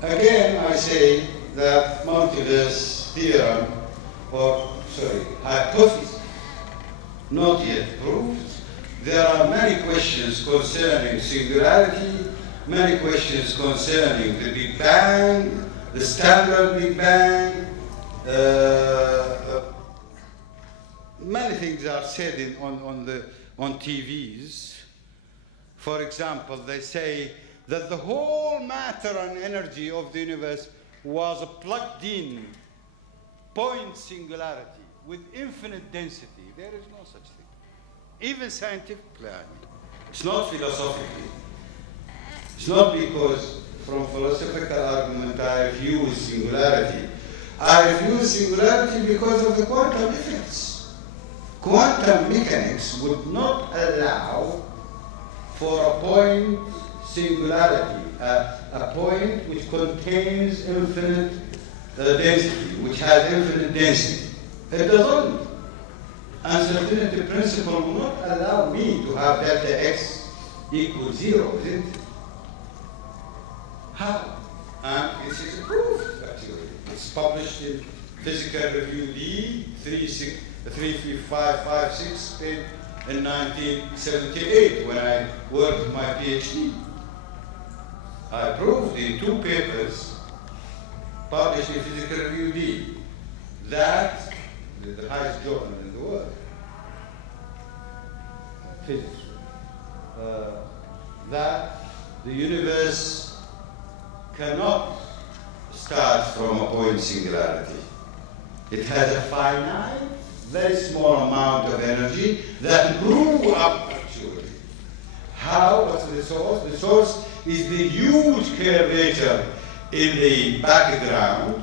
Again, I say that multiverse theorem, hypothesis, not yet proved. There are many questions concerning singularity, many questions concerning the Big Bang, the standard Big Bang. Many things are said on TVs. For example, they say that the whole matter and energy of the universe was a plugged in point singularity with infinite density. There is no such thing. Even scientifically, it's not philosophically. It's not because from philosophical argument I refuse singularity. I refuse singularity because of the quantum effects. Quantum mechanics would not allow for a point singularity, a point which contains infinite density, which has infinite density. It doesn't. Uncertainty principle will not allow me to have delta x equals 0, isn't it? How? And this is proved, actually. It's published in Physical Review D 35556 in 1978 when I worked my PhD. I proved in 2 papers published in Physical Review D that the highest journal in the world, physics, that the universe cannot start from a point singularity. It has a finite, very small amount of energy that grew up actually. How? What's the source? The source is the huge curvature in the background,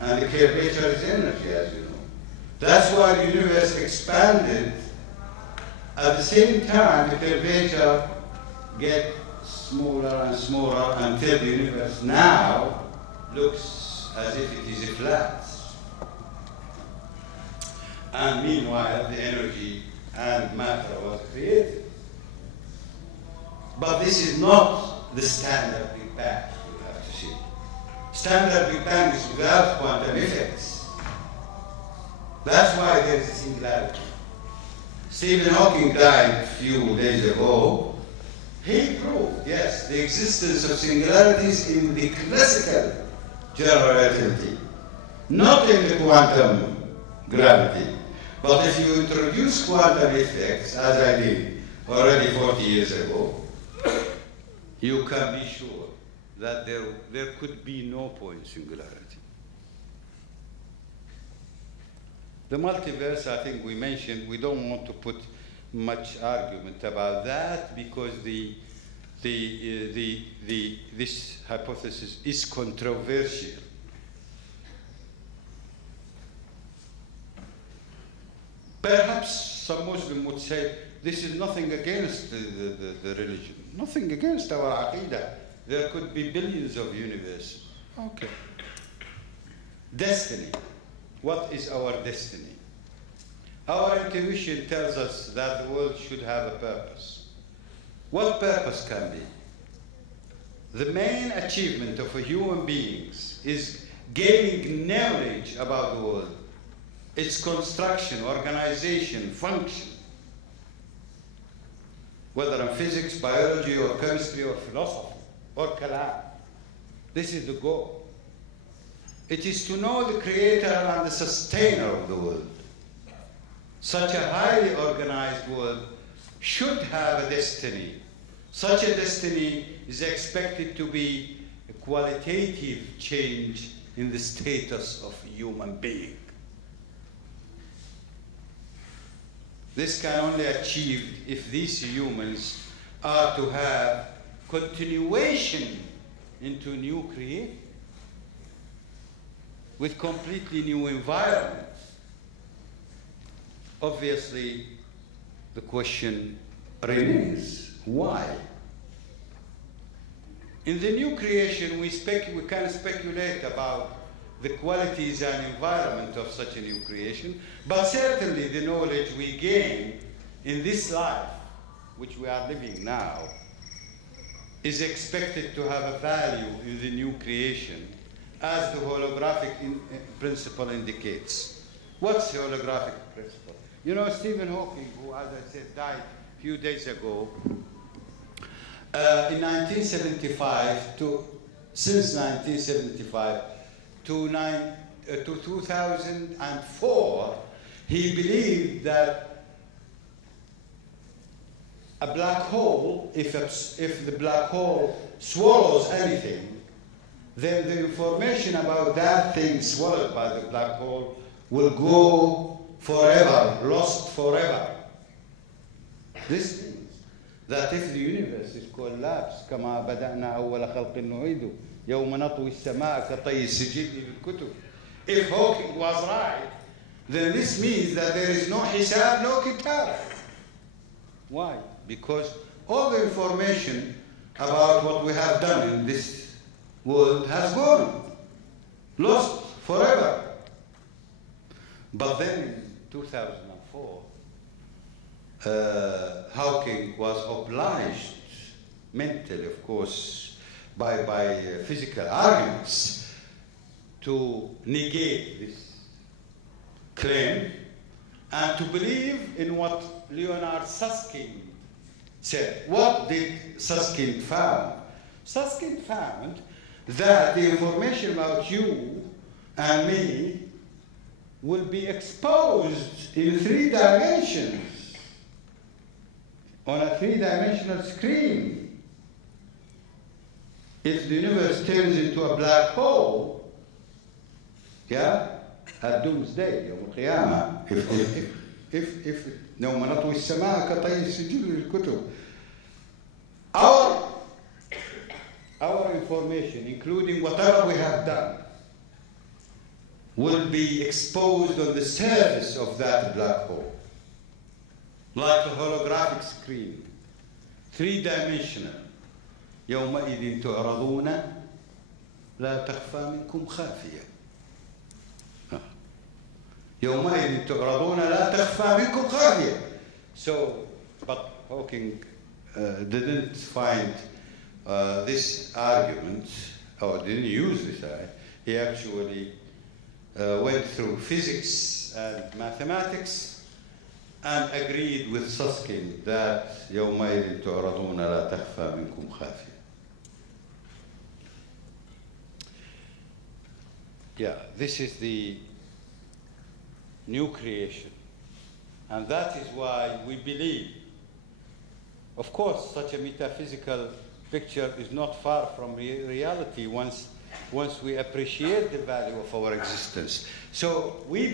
and the curvature is energy, as you know. That's why the universe expanded. At the same time, the curvature gets smaller and smaller until the universe now looks as if it is a flat. And meanwhile, the energy and matter was created. But this is not the standard Big Bang, you have to see. Standard Big Bang is without quantum effects. That's why there is a singularity. Stephen Hawking died a few days ago. He proved, yes, the existence of singularities in the classical general relativity, not in the quantum gravity. But if you introduce quantum effects, as I did already 40 years ago, you can be sure that there could be no point singularity. The multiverse, I think we mentioned, we don't want to put much argument about that because the this hypothesis is controversial. Perhaps some Muslim would say, this is nothing against the religion, nothing against our aqidah. There could be billions of universes. Okay. Destiny. What is our destiny? Our intuition tells us that the world should have a purpose. What purpose can be? The main achievement of human beings is gaining knowledge about the world, its construction, organization, function. Whether in physics, biology, or chemistry, or philosophy, or Kalam. This is the goal. It is to know the creator and the sustainer of the world. Such a highly organized world should have a destiny. Such a destiny is expected to be a qualitative change in the status of a human being. This can only be achieved if these humans are to have continuation into new creation with completely new environments. Obviously, the question remains, why? In the new creation, we can speculate about the qualities and environment of such a new creation, but certainly the knowledge we gain in this life, which we are living now, is expected to have a value in the new creation, as the holographic principle indicates. What's the holographic principle? You know, Stephen Hawking, who, as I said, died a few days ago, in 1975, since 1975 to 2004, he believed that a black hole, if the black hole swallows anything, then the information about that thing swallowed by the black hole will go forever, lost forever. This means that if the universe is collapsed, كما بدأنا أول خلق نعيده يوم نطوي السماء كطي السجل للكتب. If Hawking was right, then this means that there is no hisab, no kitab. Why? Because all the information about what we have done in this world has gone, lost forever. But then in 2004, Hawking was obliged, mentally of course, by physical arguments, to negate this claim and to believe in what Leonard Susskind said. What did Susskind found? Susskind found that the information about you and me will be exposed in 3 dimensions, on a 3-dimensional screen. If the universe turns into a black hole, yeah, at doomsday, يوم القيامة, if يوم نطوي السماء كطي السجل للكتب, our information, including whatever we have done, will be exposed on the surface of that black hole, like a holographic screen, 3-dimensional. يومئذ تعرضون لا تخفى منكم خافية. يومئذ تعرضون لا تخفى منكم خافية. So, but Hawking didn't find this argument, or didn't use this argument. He actually went through physics and mathematics and agreed with Susskind that يومئذ تعرضون لا تخفى منكم خافية. Yeah, this is the new creation. And that is why we believe. Of course, such a metaphysical picture is not far from reality once we appreciate the value of our existence. So we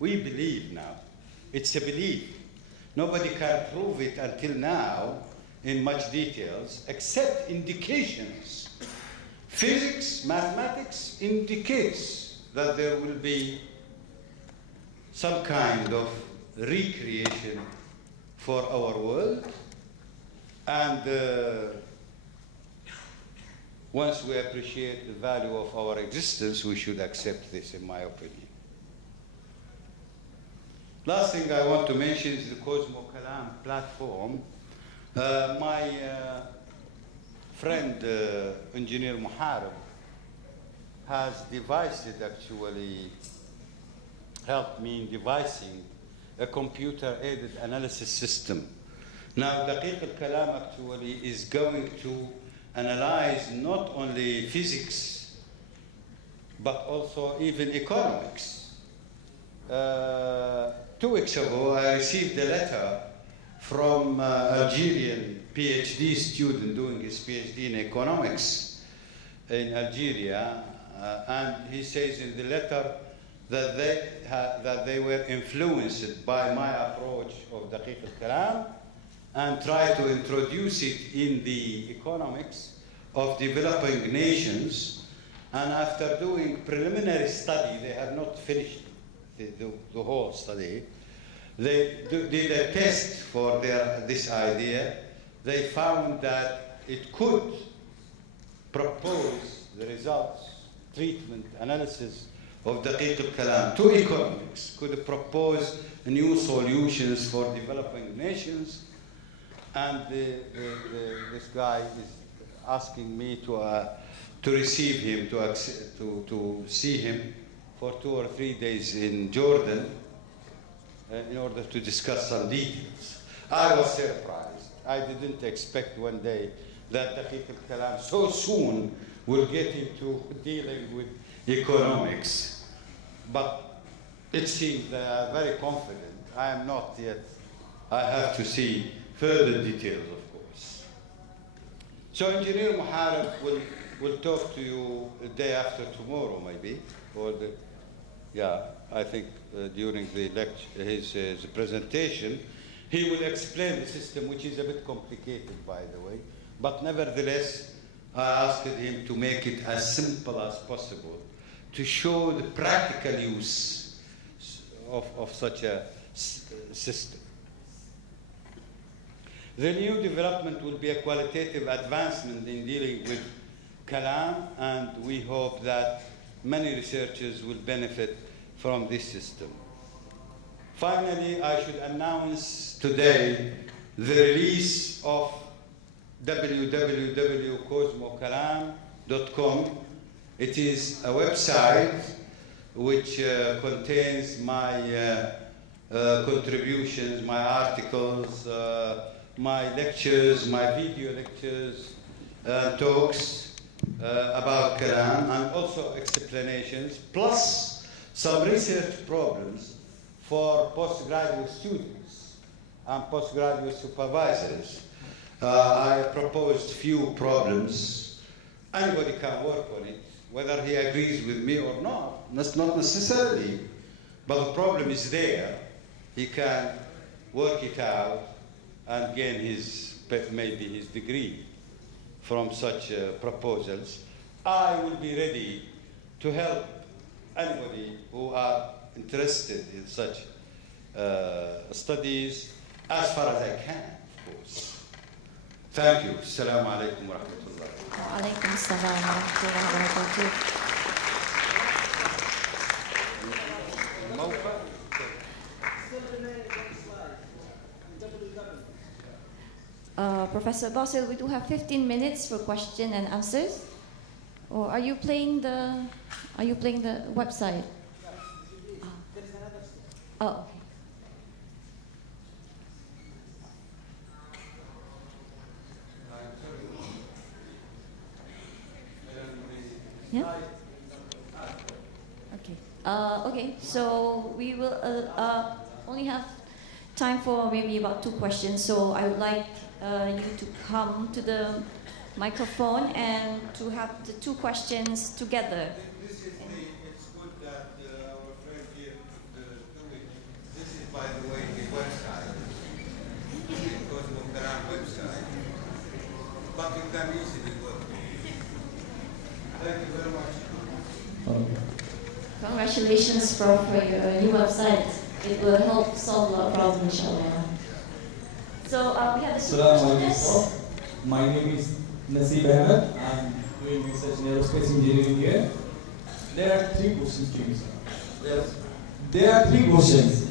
believe now. It's a belief. Nobody can prove it until now in much details, except indications. Physics, mathematics indicates that there will be some kind of recreation for our world, and once we appreciate the value of our existence, we should accept this, in my opinion. Last thing I want to mention is the Cosmo-Kalam platform. My friend, Engineer Muharib, has devised it, actually helped me in devising a computer-aided analysis system. Now, Daqiq al-Kalam actually is going to analyze not only physics, but also even economics. 2 weeks ago, I received a letter from Algerian PhD student doing his PhD in economics in Algeria, and he says in the letter that they were influenced by my approach of Daqiq al-Kalam and try to introduce it in the economics of developing nations. And after doing preliminary study, they have not finished the whole study. They did a test for this idea. They found that it could propose the results, treatment, analysis of Daqiq al-Kalam to economics, could propose new solutions for developing nations. And this guy is asking me to receive him, to see him for 2 or 3 days in Jordan in order to discuss some details. I was surprised. I didn't expect one day that Daqiq al-Kalam so soon will get into dealing with economics. But it seems that I'm very confident. I am not yet. I have to see further details, of course. So Engineer Muharib will talk to you the day after tomorrow, maybe, or I think during the lecture, his presentation, he will explain the system, which is a bit complicated, by the way. But nevertheless, I asked him to make it as simple as possible to show the practical use of such a system. The new development will be a qualitative advancement in dealing with Kalam, and we hope that many researchers will benefit from this system. Finally, I should announce today the release of www.cosmokalam.com. It is a website which contains my contributions, my articles, my lectures, my video lectures, talks about Kalam, and also explanations, plus some research problems for postgraduate students and postgraduate supervisors. I proposed few problems. Anybody can work on it, whether he agrees with me or not. That's not necessarily, but the problem is there. He can work it out and gain maybe his degree from such proposals. I will be ready to help anybody who are interested in such studies as far as I can, of course. Thank you. Assalamu alaikum wa rahmatullah. Wa alaikum assalam wa rahmatullahi wa barakatuh. Professor Basil, we do have 15 minutes for question and answers. Or are you playing the website? Oh, okay. Yeah? Okay. Okay, so we will only have time for maybe about 2 questions. So I would like you to come to the microphone and to have the 2 questions together. It's good that our friend here doing. This is, by the way, the website. This is the Cosmo Kalam website. but you can easily go. Thank you very much. Congratulations, Prof, for your new website. It will help solve a lot of problems, inshallah. So we have a Assalamualaikum. My name is Nasib Ahmed. I'm doing research in aerospace engineering here. There are 3 questions to you, sir. Yes. There are 3 questions.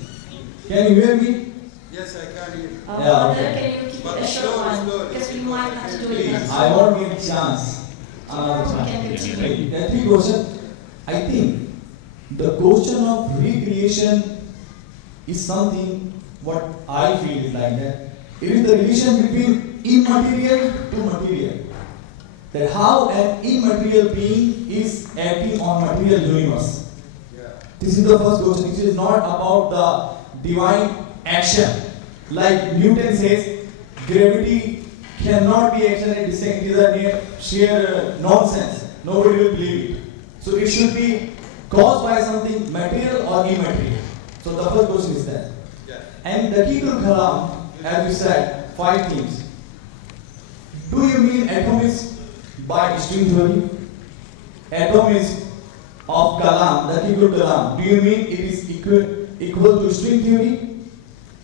Can you hear me? Yes, I can hear you. Yeah, okay. Can you keep it a short one? Because we might have to do it next I won't give a chance. Another chance. There are 3 questions. I think the question of recreation is something what I feel is like that. It is the relation between immaterial to material. That how an immaterial being is acting on material universe. Yeah. This is the first question. It is not about the divine action. Like Newton says, gravity cannot be action at this second. It is a sheer nonsense. Nobody will believe it. So it should be caused by something material or immaterial. So the first question is that. Yeah. And Daqiq al-Kalam, as you said, 5 things. Do you mean atom is by string theory? Atom is of Kalam, Daqiq al-Kalam. Do you mean it is equal to string theory?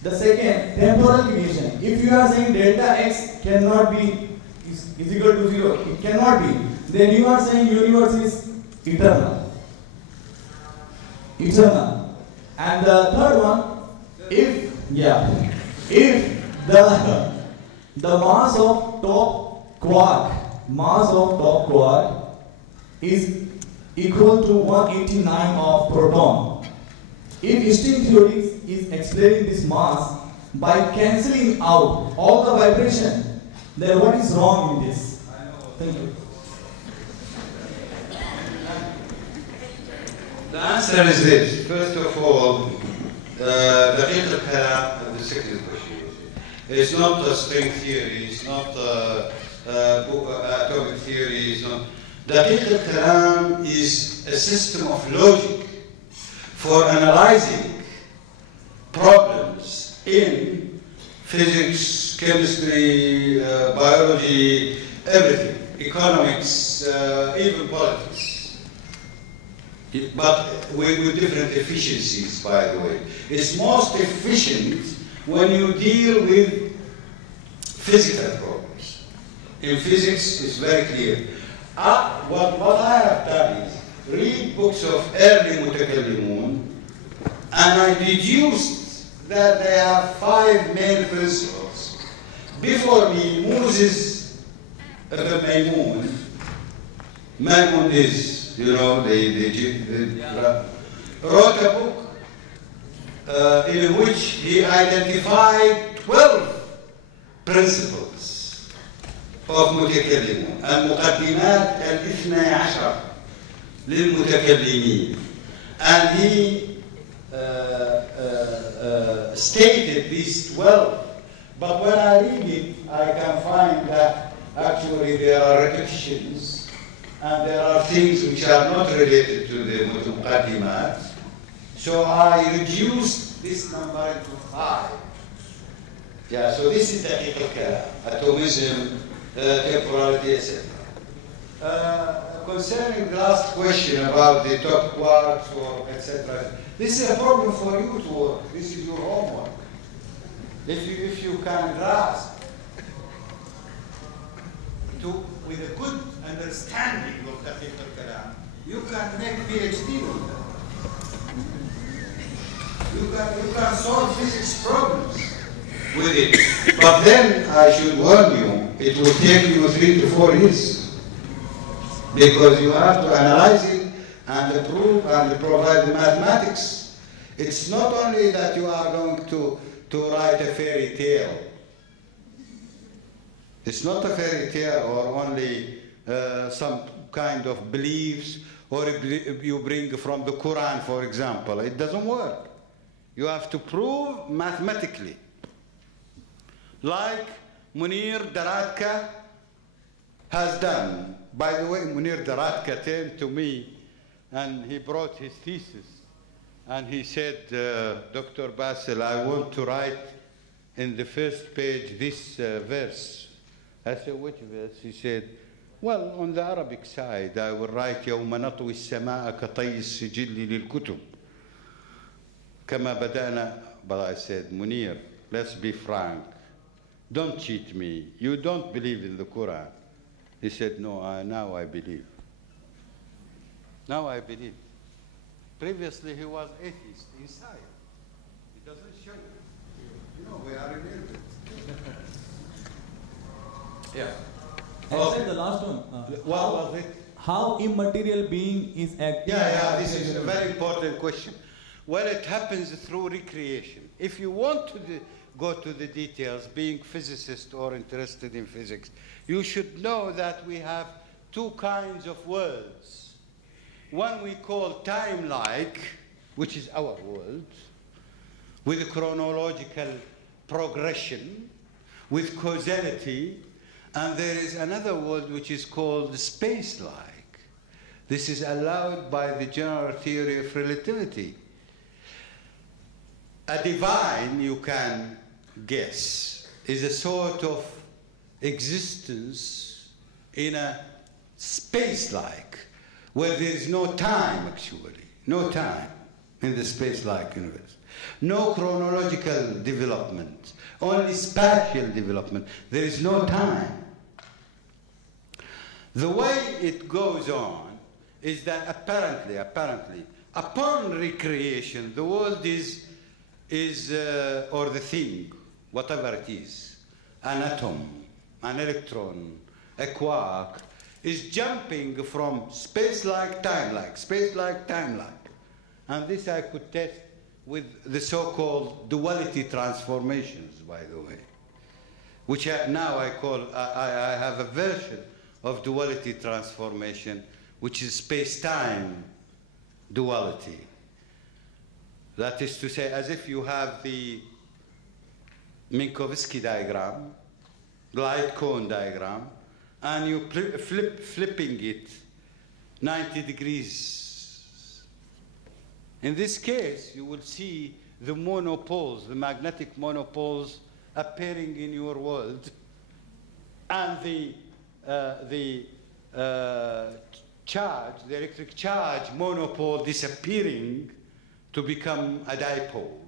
The second, temporal creation. If you are saying delta x cannot be is equal to 0, it cannot be. Then you are saying universe is eternal. Eternal. And the third one, if the mass of top quark is equal to 189 of proton, if string theory is explaining this mass by cancelling out all the vibration, then what is wrong in this? Thank you. The answer is this. First of all, Daqiq al-Kalam, the second question, it's not a string theory, it's not atomic theory, it's not. Daqiq al-Kalam is a system of logic for analyzing problems in physics, chemistry, biology, everything, economics, even politics. But with different efficiencies, by the way. It's most efficient when you deal with physical problems. In physics, it's very clear. What I have done is read books of early mutakallimun, and I deduced that they have 5 main principles. Before me, Moses Maimun is, you know, wrote a book in which he identified 12 principles of mutakallimun. المقدمات الاثنى عشر للمتكلمين. And he stated these 12. But when I read it, I can find that actually there are repetitions and there are things which are not related to the muqaddimat. So I reduced this number into 5. Yeah, so this is Daqiq al-Kalam, atomism, temporality, etc. Concerning the last question about the top quarks or etc., this is a problem for you to work. This is your homework. If you can grasp with a good understanding of Daqiq al-Kalam, you can make PhD with that. You can solve physics problems with it. But then I should warn you, it will take you 3 to 4 years. Because you have to analyze it and prove and provide the mathematics. It's not only that you are going to write a fairy tale. It's not a fairy tale or only some kind of beliefs, or you bring from the Quran, for example. It doesn't work. You have to prove mathematically. Like Munir Daratka has done. By the way, Munir Daratka came to me and he brought his thesis. And he said, Dr. Basil, I want to write in the first page this verse. I said, which verse? He said, well, on the Arabic side, I will write يوم نطوي السماء كطي السجل للكتب كما بدأنا. But I said, Munir, let's be frank. Don't cheat me. You don't believe in the Quran. He said, no, now I believe. Now I believe. Previously, he was atheist inside. He doesn't show. You know, we are in Egypt. Yeah. I said the last one. What was it? How immaterial being is acting? Yeah, this is a very important question. Well, it happens through recreation. If you want to go to the details, being physicist or interested in physics, you should know that we have two kinds of worlds. One we call time-like, which is our world, with chronological progression, with causality, and there is another world which is called space-like. This is allowed by the general theory of relativity. A divine, you can guess, is a sort of existence in a space-like, where there is no time, actually, no time in the space-like universe. No chronological development, only spatial development. There is no time. The way it goes on is that apparently, upon recreation, the world is or the thing, whatever it is, an atom, an electron, a quark, is jumping from space-like, time-like, space-like, time-like. And this I could test with the so-called duality transformations, by the way, which now I call, I have a version of duality transformation, which is space-time duality. That is to say, as if you have the Minkowski diagram, light cone diagram, and you flipping it 90 degrees. In this case, you will see the monopoles, the magnetic monopoles appearing in your world, and the charge, the electric charge monopole disappearing to become a dipole.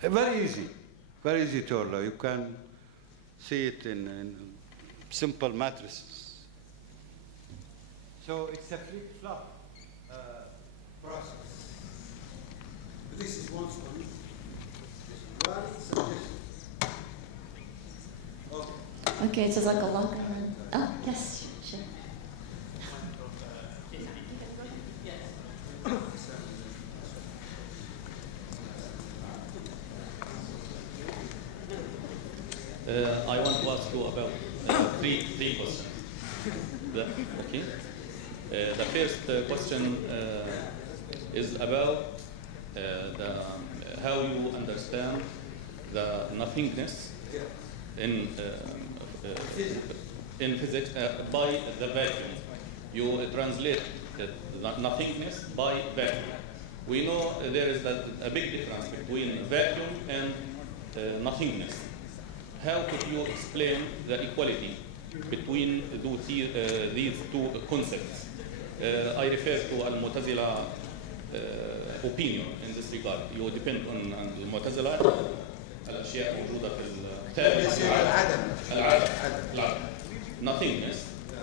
Very easy to learn. You can see it in simple matrices. So it's a flip-flop process. This is one solution. This is one suggestion. Okay. Okay, Jazakallah. Yes, sure. I want to ask you about three questions. Okay. The first question is about how you understand the nothingness in physics by the vacuum. You translate nothingness by vacuum. We know there is a big difference between vacuum and nothingness. How could you explain the equality between these two concepts? I refer to al-Mu'tazila opinion in this regard. You depend on al-Mu'tazila الأشياء موجودة في العدم. Nothingness.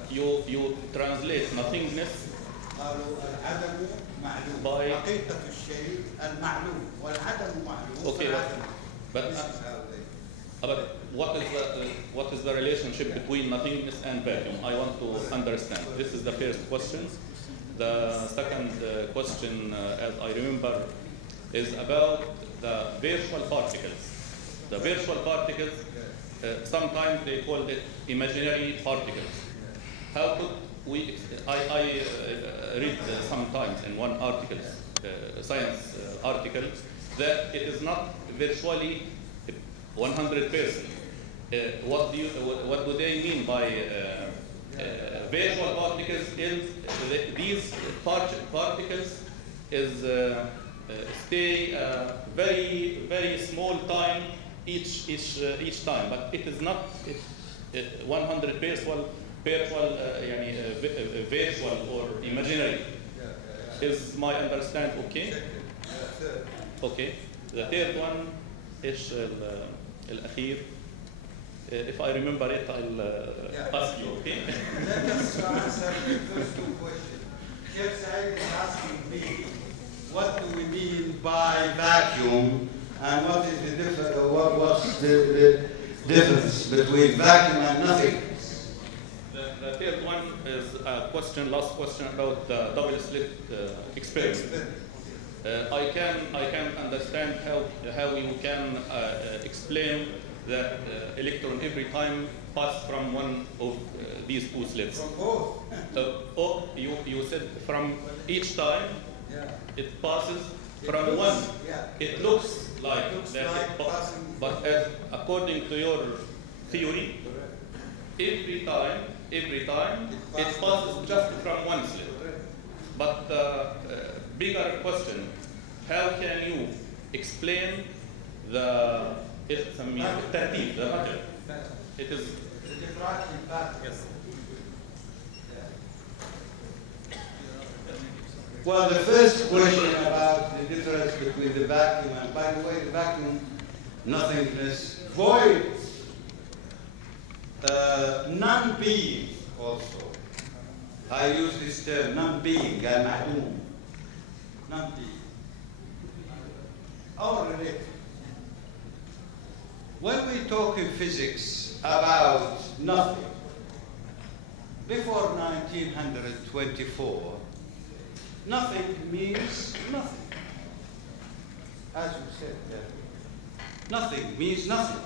You translate nothingness by حقيقة الشيء المعلوم والعدم معلوم. Okay, but what is the relationship between nothingness and vacuum? I want to understand. This is the first question. The second question, as I remember, is about the virtual particles. The virtual particles, sometimes they call it imaginary particles. How could we? I read sometimes in one article, science article, that it is not virtually 100%. What do they mean by virtual particles? Is these particles stay very small time each time, but it is not 100 virtual يعني visual or imaginary. Is my understand okay? Okay. The third one is الأخير. If I remember it, I'll ask you. Okay. Let us answer the first two questions. Sheikh Said is asking me, what do we mean by vacuum, and what is the what's the difference between vacuum and nothing? The third one is a question, last question about the double slit experiment. I can understand how you can explain that electron every time pass from one of these two slits. From both. Oh, you said from each time it passes from one. Yeah. It looks like that, passing, but according to your theory, every time it passes just from one slit. But bigger question, how can you explain the الترتيب, the pattern? It is the diffraction pattern. Yes. Well, the first question about the difference between the vacuum and, by the way, the vacuum, nothingness, void, non-being also. I use this term, non-being, al-ma'doom, non-being. All related. When we talk in physics about nothing, before 1924, nothing means nothing. As you said earlier, nothing means nothing.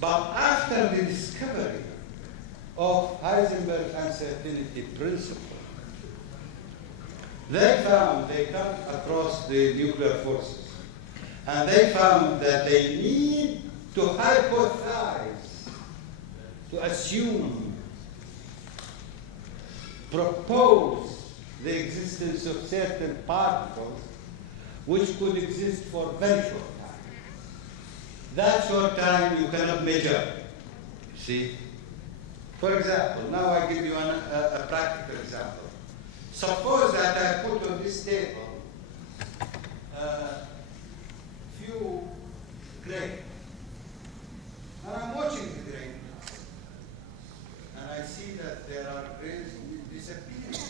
But after the discovery of Heisenberg's uncertainty principle, they come across the nuclear forces, and they found that they need to hypothesize, to assume, propose the existence of certain particles which could exist for very short time. That short time you cannot measure. See? For example, now I give you a practical example. Suppose that I put on this table a few grains, and I'm watching the grain, and I see that there are grains disappearing.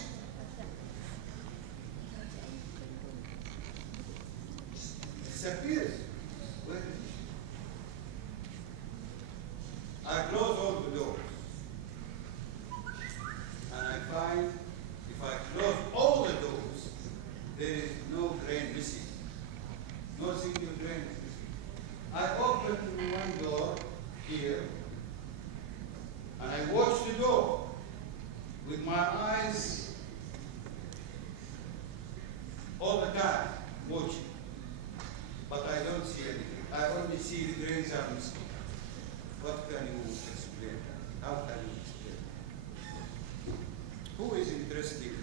Disappears. Where is it? I close all the doors, and I find if I close all the doors, there is no grain missing. No single grain is missing. I open one door here, and I watch the door with my eyes all the time, watching. But I don't see anything. I only see the grains are missing. What can you explain that? How can you explain that? Who is interested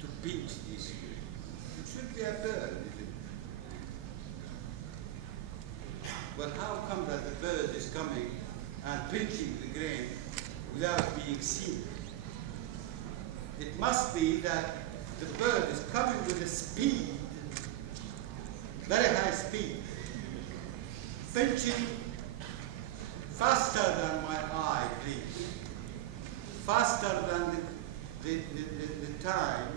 to pinch these grains? It should be a bird, isn't it? But how come that the bird is coming and pinching the grain without being seen? It must be that the bird is coming with a speed, very high speed, pinching faster than my eye, please. Faster than the time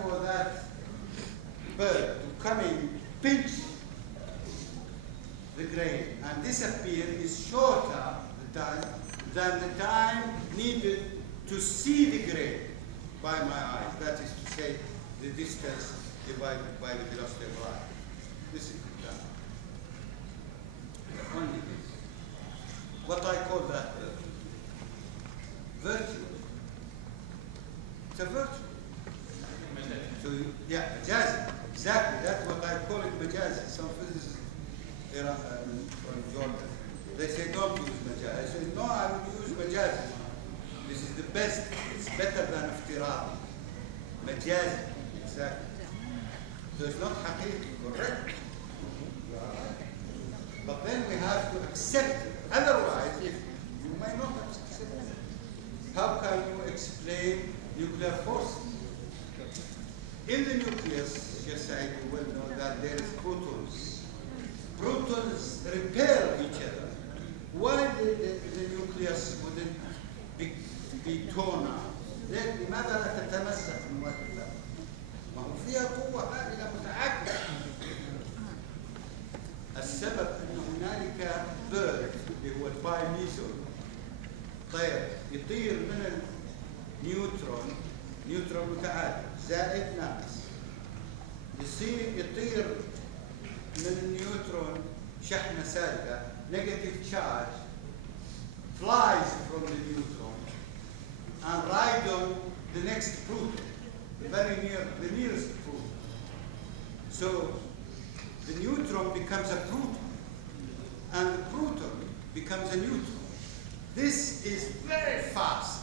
for that bird to come in, pinch the grain and disappear is shorter than the time needed to see the grain by my eyes. That is to say, the distance divided by the velocity of light. This is the time. Only this. What I call that virtue. It's a virtue. So yeah, majazi. Exactly. That's what I call it, majazi. Some physicists from Jordan, they say don't use majazi. I say no, I will use majazi. This is the best. It's better than iftiradi. Majazi. Exactly. So it's not haqiqi, correct? But then we have to accept it. Otherwise, if you how can you explain nuclear forces? In the nucleus, just like you well know that there is protons. Protons repel each other. Why the nucleus wouldn't be torn out? لماذا لا تتمزق المواد البارده؟ ما هو فيها قوة هائلة متعاكسة. السبب أن هنالك بيرد اللي هو البايميزون طير يطير من النيوترون، نيوترون متعادل زائد ناقص، يطير من النيوترون شحنة سالبة negative charge flies from the neutron and ride on the next proton, very near the nearest proton. So the neutron becomes a proton, and the proton becomes a neutron. This is very fast.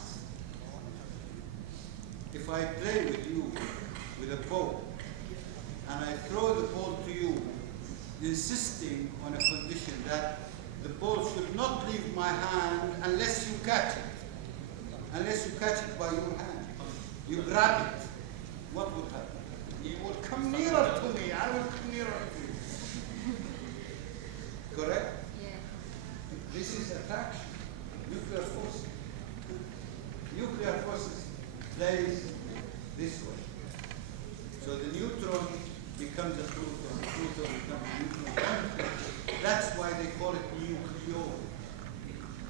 If I play with you with a ball, and I throw the ball to you, insisting on a condition that the ball should not leave my hand unless you catch it. Unless you catch it by your hand. You grab it. What would happen? You will come nearer to me. I will come nearer to you. Correct? Yeah. This is attraction. Nuclear forces. Nuclear forces plays this way. So the neutron becomes a proton, the proton becomes a neutron. That's why they call it nucleon.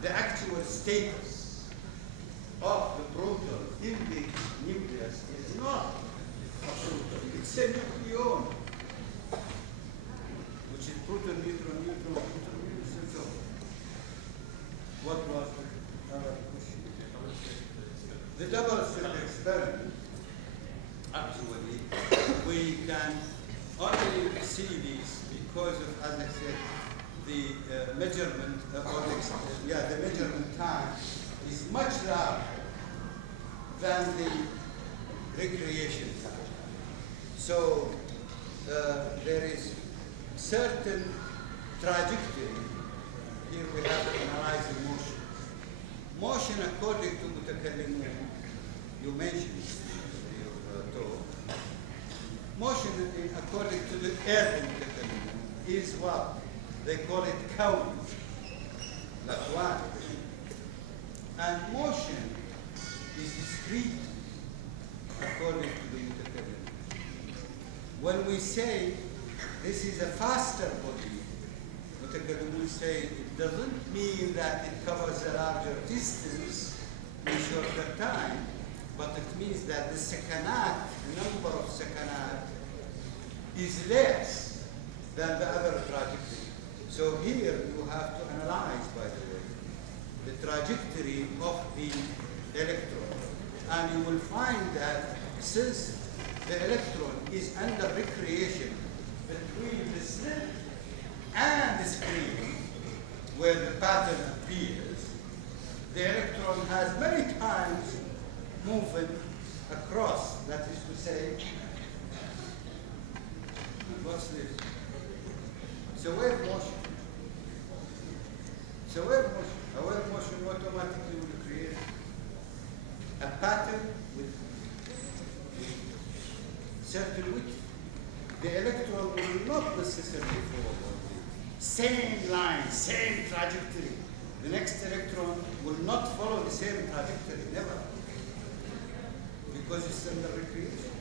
The actual status of the proton in the nucleus is not a proton, it's a nucleon, which is proton, neutron, neutron, proton, neutron, and so on. What was the other question? The double slit experiment, actually, we can only see these because of, as I said, the measurement of the measurement time is much larger than the recreation time. So there is certain trajectory. Here we have to analyze the motion. Motion according to Mutakallimun, you mentioned in your talk. Motion according to the early Mutakallimun is what? They call it kawn, l'aqwan. And motion is discrete according to the Mutakallimun. When we say this is a faster body, Mutakallimun say it doesn't mean that it covers a larger distance in a shorter time, but it means that the sakanat, the number of sakanat, is less than the other trajectory. So here you have to analyze, by the way, the trajectory of the electron. And you will find that since the electron is under recreation between the slit and the screen, where the pattern appears, the electron has many times moving across, that is to say, and what's this? It's a wave motion. It's a wave motion. A wave motion automatically will create a pattern with certain width. The electron will not necessarily follow the same line, same trajectory. The next electron will not follow the same trajectory, never. Because it's under recreation.